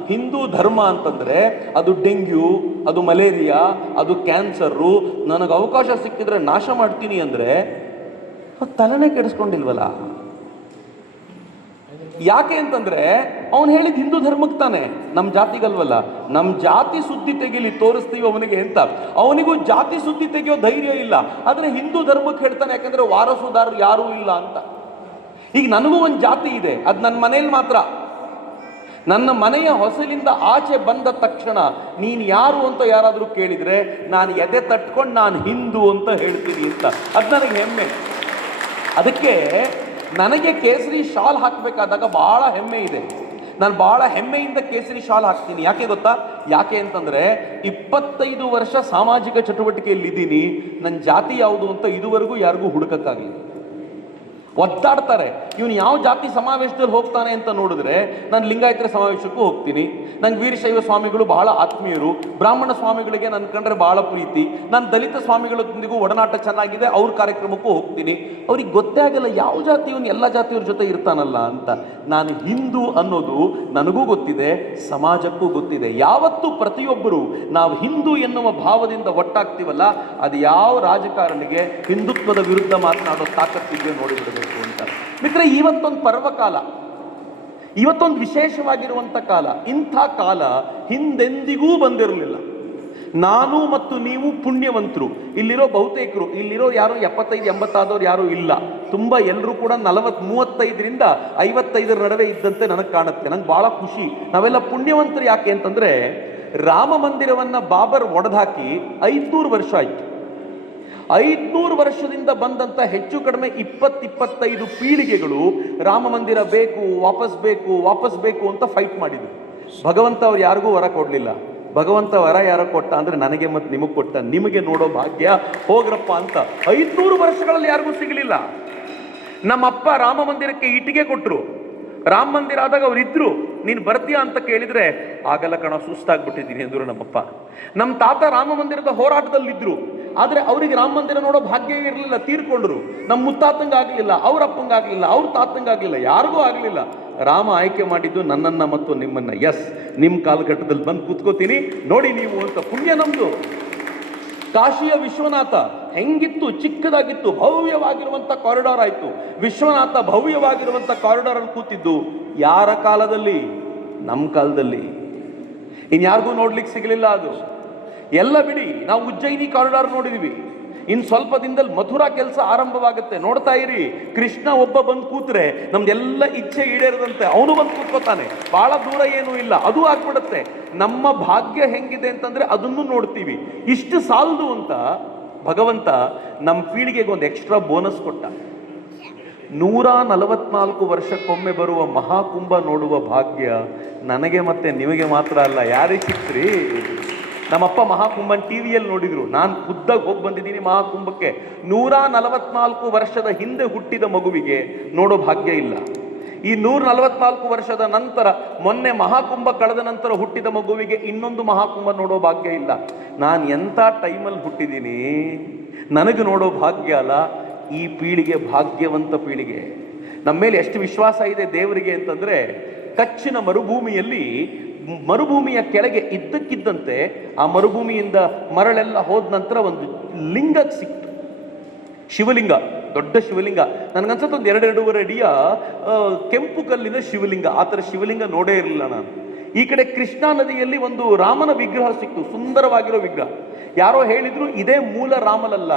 ಹಿಂದೂ ಧರ್ಮ ಅಂತಂದರೆ ಅದು ಡೆಂಗ್ಯೂ, ಅದು ಮಲೇರಿಯಾ, ಅದು ಕ್ಯಾನ್ಸರು, ನನಗೆ ಅವಕಾಶ ಸಿಕ್ಕಿದ್ರೆ ನಾಶ ಮಾಡ್ತೀನಿ ಅಂದರೆ ತಲೆನೇ ಕೆಡಿಸ್ಕೊಂಡಿಲ್ವಲ್ಲ. ಯಾಕೆ ಅಂತಂದ್ರೆ ಅವನು ಹೇಳಿದ ಹಿಂದೂ ಧರ್ಮಕ್ಕೆ ತಾನೆ, ನಮ್ಮ ಜಾತಿಗಲ್ವಲ್ಲ. ನಮ್ಮ ಜಾತಿ ಸುದ್ದಿ ತೆಗೀಲಿ ತೋರಿಸ್ತೀವಿ ಅವನಿಗೆ ಅಂತ. ಅವನಿಗೂ ಜಾತಿ ಸುದ್ದಿ ತೆಗೆಯೋ ಧೈರ್ಯ ಇಲ್ಲ, ಆದರೆ ಹಿಂದೂ ಧರ್ಮಕ್ಕೆ ಹೇಳ್ತಾನೆ, ಯಾಕಂದ್ರೆ ವಾರಸುದಾರರು ಯಾರೂ ಇಲ್ಲ ಅಂತ. ಈಗ ನನಗೂ ಒಂದು ಜಾತಿ ಇದೆ, ಅದು ನನ್ನ ಮನೇಲಿ ಮಾತ್ರ. ನನ್ನ ಮನೆಯ ಹೊಸಲಿಂದ ಆಚೆ ಬಂದ ತಕ್ಷಣ ನೀನು ಯಾರು ಅಂತ ಯಾರಾದರೂ ಕೇಳಿದರೆ ನಾನು ಎದೆ ತಟ್ಕೊಂಡು ನಾನು ಹಿಂದೂ ಅಂತ ಹೇಳ್ತೀನಿ ಅಂತ. ಅದು ನನಗೆ ಹೆಮ್ಮೆ. ಅದಕ್ಕೆ ನನಗೆ ಕೇಸರಿ ಶಾಲ್ ಹಾಕಬೇಕಾದಾಗ ಭಾಳ ಹೆಮ್ಮೆ ಇದೆ. ನಾನು ಭಾಳ ಹೆಮ್ಮೆಯಿಂದ ಕೇಸರಿ ಶಾಲ್ ಹಾಕ್ತೀನಿ. ಯಾಕೆ ಗೊತ್ತಾ? ಯಾಕೆ ಅಂತಂದರೆ 25 ವರ್ಷ ಸಾಮಾಜಿಕ ಚಟುವಟಿಕೆಯಲ್ಲಿದ್ದೀನಿ. ನನ್ನ ಜಾತಿ ಯಾವುದು ಅಂತ ಇದುವರೆಗೂ ಯಾರಿಗೂ ಹುಡುಕಕ್ಕಾಗಲಿಲ್ಲ. ಒದ್ದಾಡ್ತಾರೆ, ಇವನು ಯಾವ ಜಾತಿ ಸಮಾವೇಶದಲ್ಲಿ ಹೋಗ್ತಾನೆ ಅಂತ ನೋಡಿದ್ರೆ ನಾನು ಲಿಂಗಾಯತರ ಸಮಾವೇಶಕ್ಕೂ ಹೋಗ್ತೀನಿ. ನಂಗೆ ವೀರಶೈವ ಸ್ವಾಮಿಗಳು ಬಹಳ ಆತ್ಮೀಯರು, ಬ್ರಾಹ್ಮಣ ಸ್ವಾಮಿಗಳಿಗೆ ನನ್ನ ಕಂಡ್ರೆ ಬಹಳ ಪ್ರೀತಿ, ನಾನು ದಲಿತ ಸ್ವಾಮಿಗಳೊಂದಿಗೂ ಒಡನಾಟ ಚೆನ್ನಾಗಿದೆ, ಅವ್ರ ಕಾರ್ಯಕ್ರಮಕ್ಕೂ ಹೋಗ್ತೀನಿ. ಅವ್ರಿಗೆ ಗೊತ್ತೇ ಆಗಲ್ಲ ಯಾವ ಜಾತಿ ಇವನು ಎಲ್ಲ ಜಾತಿಯವ್ರ ಜೊತೆ ಇರ್ತಾನಲ್ಲ ಅಂತ. ನಾನು ಹಿಂದೂ ಅನ್ನೋದು ನನಗೂ ಗೊತ್ತಿದೆ, ಸಮಾಜಕ್ಕೂ ಗೊತ್ತಿದೆ. ಯಾವತ್ತೂ ಪ್ರತಿಯೊಬ್ಬರು ನಾವು ಹಿಂದೂ ಎನ್ನುವ ಭಾವದಿಂದ ಒಟ್ಟಾಗ್ತೀವಲ್ಲ, ಅದು ಯಾವ ರಾಜಕಾರಣಿಗೆ ಹಿಂದುತ್ವದ ವಿರುದ್ಧ ಮಾತನಾಡೋ ತಾಕತ್ತಿಗೆ ನೋಡಿಬಿಡಬೇಕು ಅಂತ. ಮಿತ್ರ, ಇವತ್ತೊಂದು ಪರ್ವಕಾಲ, ಇವತ್ತೊಂದು ವಿಶೇಷವಾಗಿರುವಂಥ ಕಾಲ. ಇಂಥ ಕಾಲ ಹಿಂದೆಂದಿಗೂ ಬಂದಿರಲಿಲ್ಲ. ನಾನು ಮತ್ತು ನೀವು ಪುಣ್ಯವಂತರು. ಇಲ್ಲಿರೋ ಬಹುತೇಕರು, ಇಲ್ಲಿರೋ ಯಾರು 75-80 ಆದವ್ರು ಯಾರೂ ಇಲ್ಲ. ತುಂಬ ಎಲ್ಲರೂ ಕೂಡ 40-35ರಿಂದ 55 ನಡುವೆ ಇದ್ದಂತೆ ನನಗೆ ಕಾಣುತ್ತೆ. ನಂಗೆ ಭಾಳ ಖುಷಿ. ನಾವೆಲ್ಲ ಪುಣ್ಯವಂತರು. ಯಾಕೆ ಅಂತಂದರೆ ರಾಮ ಮಂದಿರವನ್ನು ಬಾಬರ್ ಒಡೆದಾಕಿ 500 ವರ್ಷ ಆಯಿತು. 500 ವರ್ಷದಿಂದ ಬಂದಂಥ ಹೆಚ್ಚು ಕಡಿಮೆ 20-25 ಪೀಳಿಗೆಗಳು ರಾಮ ಮಂದಿರ ಬೇಕು, ವಾಪಸ್ ಬೇಕು ಅಂತ ಫೈಟ್ ಮಾಡಿದ್ರು. ಭಗವಂತ ಅವ್ರು ಯಾರಿಗೂ ವರ ಕೊಡಲಿಲ್ಲ. ಭಗವಂತ ವರ ಯಾರೋ ಕೊಟ್ಟ ಅಂದರೆ ನನಗೆ ಮತ್ತು ನಿಮಗೆ ಕೊಟ್ಟ, ನಿಮಗೆ ನೋಡೋ ಭಾಗ್ಯ ಹೋಗ್ರಪ್ಪ ಅಂತ. 500 ವರ್ಷಗಳಲ್ಲಿ ಯಾರಿಗೂ ಸಿಗಲಿಲ್ಲ. ನಮ್ಮಪ್ಪ ರಾಮ ಮಂದಿರಕ್ಕೆ ಇಟ್ಟಿಗೆ ಕೊಟ್ಟರು. ರಾಮ ಮಂದಿರ ಆದಾಗ ಅವ್ರು ಇದ್ರು. ನೀನು ಬರ್ತೀಯಾ ಅಂತ ಕೇಳಿದರೆ ಆಗಲ್ಲ ಕಣ, ಸುಸ್ತಾಗ್ಬಿಟ್ಟಿದ್ದೀನಿ ಅಂದರು ನಮ್ಮಪ್ಪ. ನಮ್ಮ ತಾತ ರಾಮ ಮಂದಿರದ ಹೋರಾಟದಲ್ಲಿದ್ದರು, ಆದರೆ ಅವರಿಗೆ ರಾಮ ಮಂದಿರ ನೋಡೋ ಭಾಗ್ಯ ಇರಲಿಲ್ಲ, ತೀರ್ಕೊಂಡ್ರು. ನಮ್ಮ ಮುತ್ತಾತಂಗಾಗಲಿಲ್ಲ, ಅವ್ರ ಅಪ್ಪಂಗಾಗಲಿಲ್ಲ, ಅವ್ರ ತಾತಂಗಾಗಲಿಲ್ಲ, ಯಾರಿಗೂ ಆಗಲಿಲ್ಲ. ರಾಮ ಆಯ್ಕೆ ಮಾಡಿದ್ದು ನನ್ನನ್ನು ಮತ್ತು ನಿಮ್ಮನ್ನು. ಎಸ್, ನಿಮ್ಮ ಕಾಲಘಟ್ಟದಲ್ಲಿ ಬಂದು ಕೂತ್ಕೋತೀನಿ ನೋಡಿ ನೀವು ಅಂತ. ಪುಣ್ಯ ನಮ್ಮದು. ಕಾಶಿಯ ವಿಶ್ವನಾಥ ಹೆಂಗಿತ್ತು? ಚಿಕ್ಕದಾಗಿತ್ತು, ಭವ್ಯವಾಗಿರುವಂಥ ಕಾರಿಡಾರ್ ಆಯಿತು. ವಿಶ್ವನಾಥ ಭವ್ಯವಾಗಿರುವಂಥ ಕಾರಿಡಾರಲ್ಲಿ ಕೂತಿದ್ದು ಯಾರ ಕಾಲದಲ್ಲಿ? ನಮ್ಮ ಕಾಲದಲ್ಲಿ. ಇನ್ಯಾರಿಗೂ ನೋಡ್ಲಿಕ್ಕೆ ಸಿಗಲಿಲ್ಲ ಅದು. ಎಲ್ಲ ಬಿಡಿ, ನಾವು ಉಜ್ಜಯಿನಿ ಕಾರಿಡಾರ್ ನೋಡಿದ್ವಿ. ಇನ್ನು ಸ್ವಲ್ಪ ದಿನದಲ್ಲಿ ಮಥುರಾ ಕೆಲಸ ಆರಂಭವಾಗುತ್ತೆ, ನೋಡ್ತಾ ಇರಿ. ಕೃಷ್ಣ ಒಬ್ಬ ಬಂದು ಕೂತ್ರೆ ನಮ್ದೆಲ್ಲ ಇಚ್ಛೆ ಈಡೇರದಂತೆ ಅವನು ಬಂದು ಕೂತ್ಕೋತಾನೆ. ಭಾಳ ದೂರ ಏನೂ ಇಲ್ಲ, ಅದು ಆಗ್ಬಿಡುತ್ತೆ. ನಮ್ಮ ಭಾಗ್ಯ ಹೆಂಗಿದೆ ಅಂತಂದ್ರೆ ಅದನ್ನು ನೋಡ್ತೀವಿ. ಇಷ್ಟು ಸಾಲದು ಅಂತ ಭಗವಂತ ನಮ್ಮ ಪೀಳಿಗೆಗೆ ಒಂದು ಎಕ್ಸ್ಟ್ರಾ ಬೋನಸ್ ಕೊಟ್ಟ. 144 ವರ್ಷಕ್ಕೊಮ್ಮೆ ಬರುವ ಮಹಾಕುಂಭ ನೋಡುವ ಭಾಗ್ಯ ನನಗೆ ಮತ್ತೆ ನಿಮಗೆ ಮಾತ್ರ ಅಲ್ಲ. ಯಾರಿಗೆ ಸಿಕ್ತ್ರಿ? ನಮ್ಮಪ್ಪ ಮಹಾಕುಂಭನ್ ಟಿವಿಯಲ್ಲಿ ನೋಡಿದ್ರು. ನಾನು ಖುದ್ದಾಗಿ ಹೋಗಿ ಬಂದಿದ್ದೀನಿ ಮಹಾಕುಂಭಕ್ಕೆ. 144 ವರ್ಷದ ಹಿಂದೆ ಹುಟ್ಟಿದ ಮಗುವಿಗೆ ನೋಡೋ ಭಾಗ್ಯ ಇಲ್ಲ. ಈ 144 ವರ್ಷದ ನಂತರ, ಮೊನ್ನೆ ಮಹಾಕುಂಭ ಕಳೆದ ನಂತರ ಹುಟ್ಟಿದ ಮಗುವಿಗೆ ಇನ್ನೊಂದು ಮಹಾಕುಂಭ ನೋಡೋ ಭಾಗ್ಯ ಇಲ್ಲ. ನಾನು ಎಂಥ ಟೈಮಲ್ಲಿ ಹುಟ್ಟಿದ್ದೀನಿ, ನನಗೆ ನೋಡೋ ಭಾಗ್ಯ ಅಲ್ಲ. ಈ ಪೀಳಿಗೆ ಭಾಗ್ಯವಂತ ಪೀಳಿಗೆ. ನಮ್ಮ ಮೇಲೆ ಎಷ್ಟು ವಿಶ್ವಾಸ ಇದೆ ದೇವರಿಗೆ ಅಂತಂದರೆ, ಕಚ್ಚಿನ ಮರುಭೂಮಿಯಲ್ಲಿ, ಮರುಭೂಮಿಯ ಕೆಳಗೆ ಇದ್ದಕ್ಕಿದ್ದಂತೆ ಆ ಮರುಭೂಮಿಯಿಂದ ಮರಳೆಲ್ಲ ಹೋದ ನಂತರ ಒಂದು ಲಿಂಗ ಸಿಕ್ತು. ಶಿವಲಿಂಗ, ದೊಡ್ಡ ಶಿವಲಿಂಗ. ನನಗನ್ಸುತ್ತೆ ಒಂದು 2-2.5 ಅಡಿಯ ಕೆಂಪು ಕಲ್ಲಿನ ಶಿವಲಿಂಗ. ಆ ಥರ ಶಿವಲಿಂಗ ನೋಡೇ ಇರಲಿಲ್ಲ ನಾನು. ಈ ಕಡೆ ಕೃಷ್ಣಾ ನದಿಯಲ್ಲಿ ಒಂದು ರಾಮನ ವಿಗ್ರಹ ಸಿಕ್ತು, ಸುಂದರವಾಗಿರೋ ವಿಗ್ರಹ. ಯಾರೋ ಹೇಳಿದ್ರು ಇದೇ ಮೂಲ ರಾಮನಲ್ಲ,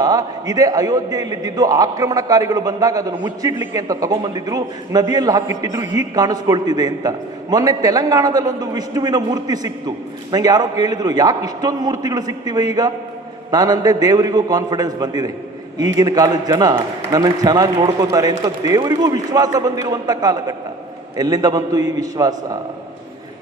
ಇದೇ ಅಯೋಧ್ಯೆಯಲ್ಲಿದ್ದು ಆಕ್ರಮಣಕಾರಿಗಳು ಬಂದಾಗ ಅದನ್ನು ಮುಚ್ಚಿಡ್ಲಿಕ್ಕೆ ಅಂತ ತಗೊಂಡ್ಬಂದಿದ್ರು, ನದಿಯಲ್ಲಿ ಹಾಕಿಟ್ಟಿದ್ರು, ಈಗ ಕಾಣಿಸ್ಕೊಳ್ತಿದೆ ಅಂತ. ಮೊನ್ನೆ ತೆಲಂಗಾಣದಲ್ಲಿ ಒಂದು ವಿಷ್ಣುವಿನ ಮೂರ್ತಿ ಸಿಕ್ತು. ನಂಗೆ ಯಾರೋ ಕೇಳಿದ್ರು ಯಾಕೆ ಇಷ್ಟೊಂದು ಮೂರ್ತಿಗಳು ಸಿಗ್ತಿವೆ ಈಗ? ನಾನಂದೆ ದೇವರಿಗೂ ಕಾನ್ಫಿಡೆನ್ಸ್ ಬಂದಿದೆ, ಈಗಿನ ಕಾಲದ ಜನ ನನ್ನನ್ನು ಚೆನ್ನಾಗಿ ನೋಡ್ಕೋತಾರೆ ಅಂತ ದೇವರಿಗೂ ವಿಶ್ವಾಸ ಬಂದಿರುವಂಥ ಕಾಲಘಟ್ಟ. ಎಲ್ಲಿಂದ ಬಂತು ಈ ವಿಶ್ವಾಸ?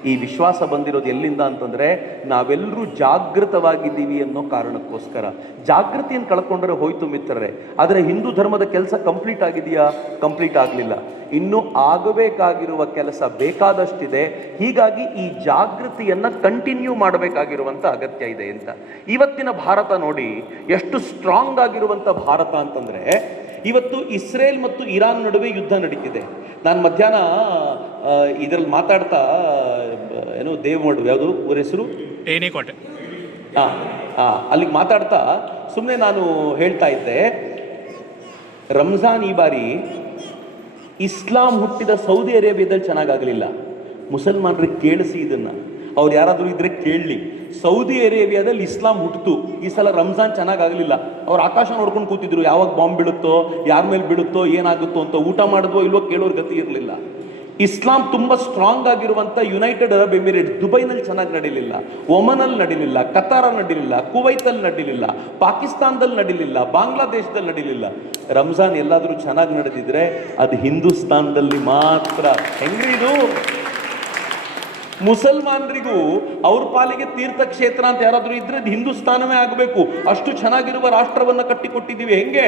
ಈ ವಿಶ್ವಾಸ ಬಂದಿರೋದು ಎಲ್ಲಿಂದ ಅಂತಂದರೆ, ನಾವೆಲ್ಲರೂ ಜಾಗೃತವಾಗಿದ್ದೀವಿ ಅನ್ನೋ ಕಾರಣಕ್ಕೋಸ್ಕರ. ಜಾಗೃತಿಯನ್ನು ಕಳ್ಕೊಂಡ್ರೆ ಹೋಯ್ತು ಮಿತ್ರರೇ. ಆದರೆ ಹಿಂದೂ ಧರ್ಮದ ಕೆಲಸ ಕಂಪ್ಲೀಟ್ ಆಗಿದೆಯಾ? ಕಂಪ್ಲೀಟ್ ಆಗಲಿಲ್ಲ. ಇನ್ನೂ ಆಗಬೇಕಾಗಿರುವ ಕೆಲಸ ಬೇಕಾದಷ್ಟಿದೆ. ಹೀಗಾಗಿ ಈ ಜಾಗೃತಿಯನ್ನು ಕಂಟಿನ್ಯೂ ಮಾಡಬೇಕಾಗಿರುವಂಥ ಅಗತ್ಯ ಇದೆ ಅಂತ. ಇವತ್ತಿನ ಭಾರತ ನೋಡಿ ಎಷ್ಟು ಸ್ಟ್ರಾಂಗ್ ಆಗಿರುವಂಥ ಭಾರತ ಅಂತಂದರೆ, ಇವತ್ತು ಇಸ್ರೇಲ್ ಮತ್ತು ಇರಾನ್ ನಡುವೆ ಯುದ್ಧ ನಡೀತಿದೆ. ನಾನು ಮಧ್ಯಾಹ್ನ ಇದರಲ್ಲಿ ಮಾತಾಡ್ತಾ, ಏನೋ ದೇವಮಡು, ಯಾವುದು ಊರ ಹೆಸರು, ಏನೇಕೋಟೆ, ಅಲ್ಲಿಗೆ ಮಾತಾಡ್ತಾ ಸುಮ್ಮನೆ ನಾನು ಹೇಳ್ತಾ ಇದ್ದೆ, ರಂಜಾನ್ ಈ ಬಾರಿ ಇಸ್ಲಾಂ ಹುಟ್ಟಿದ ಸೌದಿ ಅರೇಬಿಯಾದಲ್ಲಿ ಚೆನ್ನಾಗಾಗಲಿಲ್ಲ. ಮುಸಲ್ಮಾನರಿಗೆ ಕೇಳಿಸಿ ಇದನ್ನ, ಅವ್ರು ಯಾರಾದರೂ ಇದ್ರೆ ಕೇಳಲಿ. ಸೌದಿ ಅರೇಬಿಯಾದಲ್ಲಿ ಇಸ್ಲಾಂ ಹುಟ್ಟಿತು, ಈ ಸಲ ರಂಜಾನ್ ಚೆನ್ನಾಗಾಗಲಿಲ್ಲ. ಅವ್ರು ಆಕಾಶ ನೋಡ್ಕೊಂಡು ಕೂತಿದ್ರು, ಯಾವಾಗ ಬಾಂಬ್ ಬೀಳುತ್ತೋ, ಯಾರ ಮೇಲೆ ಬೀಳುತ್ತೋ, ಏನಾಗುತ್ತೋ ಅಂತ. ಊಟ ಮಾಡಿದ್ವೋ ಇಲ್ವೋ ಕೇಳೋರ್ ಗತಿ ಇರಲಿಲ್ಲ. ಇಸ್ಲಾಂ ತುಂಬ ಸ್ಟ್ರಾಂಗ್ ಆಗಿರುವಂಥ ಯುನೈಟೆಡ್ ಅರಬ್ ಎಮಿರೇಟ್ಸ್ ದುಬೈನಲ್ಲಿ ಚೆನ್ನಾಗಿ ನಡೀಲಿಲ್ಲ, ಒಮನಲ್ಲಿ ನಡೀಲಿಲ್ಲ, ಕತಾರ ನಡೀಲಿಲ್ಲ, ಕುವೈತಲ್ಲಿ ನಡೀಲಿಲ್ಲ, ಪಾಕಿಸ್ತಾನದಲ್ಲಿ ನಡೀಲಿಲ್ಲ, ಬಾಂಗ್ಲಾದೇಶದಲ್ಲಿ ನಡೀಲಿಲ್ಲ. ರಂಜಾನ್ ಎಲ್ಲಾದರೂ ಚೆನ್ನಾಗಿ ನಡೆದಿದ್ರೆ ಅದು ಹಿಂದೂಸ್ತಾನದಲ್ಲಿ ಮಾತ್ರ. ಹೆಂಗ್ರಿ ಇದು? ಮುಸಲ್ಮಾನರಿಗೂ ಅವ್ರ ಪಾಲಿಗೆ ತೀರ್ಥಕ್ಷೇತ್ರ ಅಂತ ಯಾರಾದರೂ ಇದ್ರೆ ಅದು ಹಿಂದೂಸ್ತಾನವೇ ಆಗಬೇಕು. ಅಷ್ಟು ಚೆನ್ನಾಗಿರುವ ರಾಷ್ಟ್ರವನ್ನ ಕಟ್ಟಿಕೊಟ್ಟಿದ್ದೀವಿ. ಹೆಂಗೆ?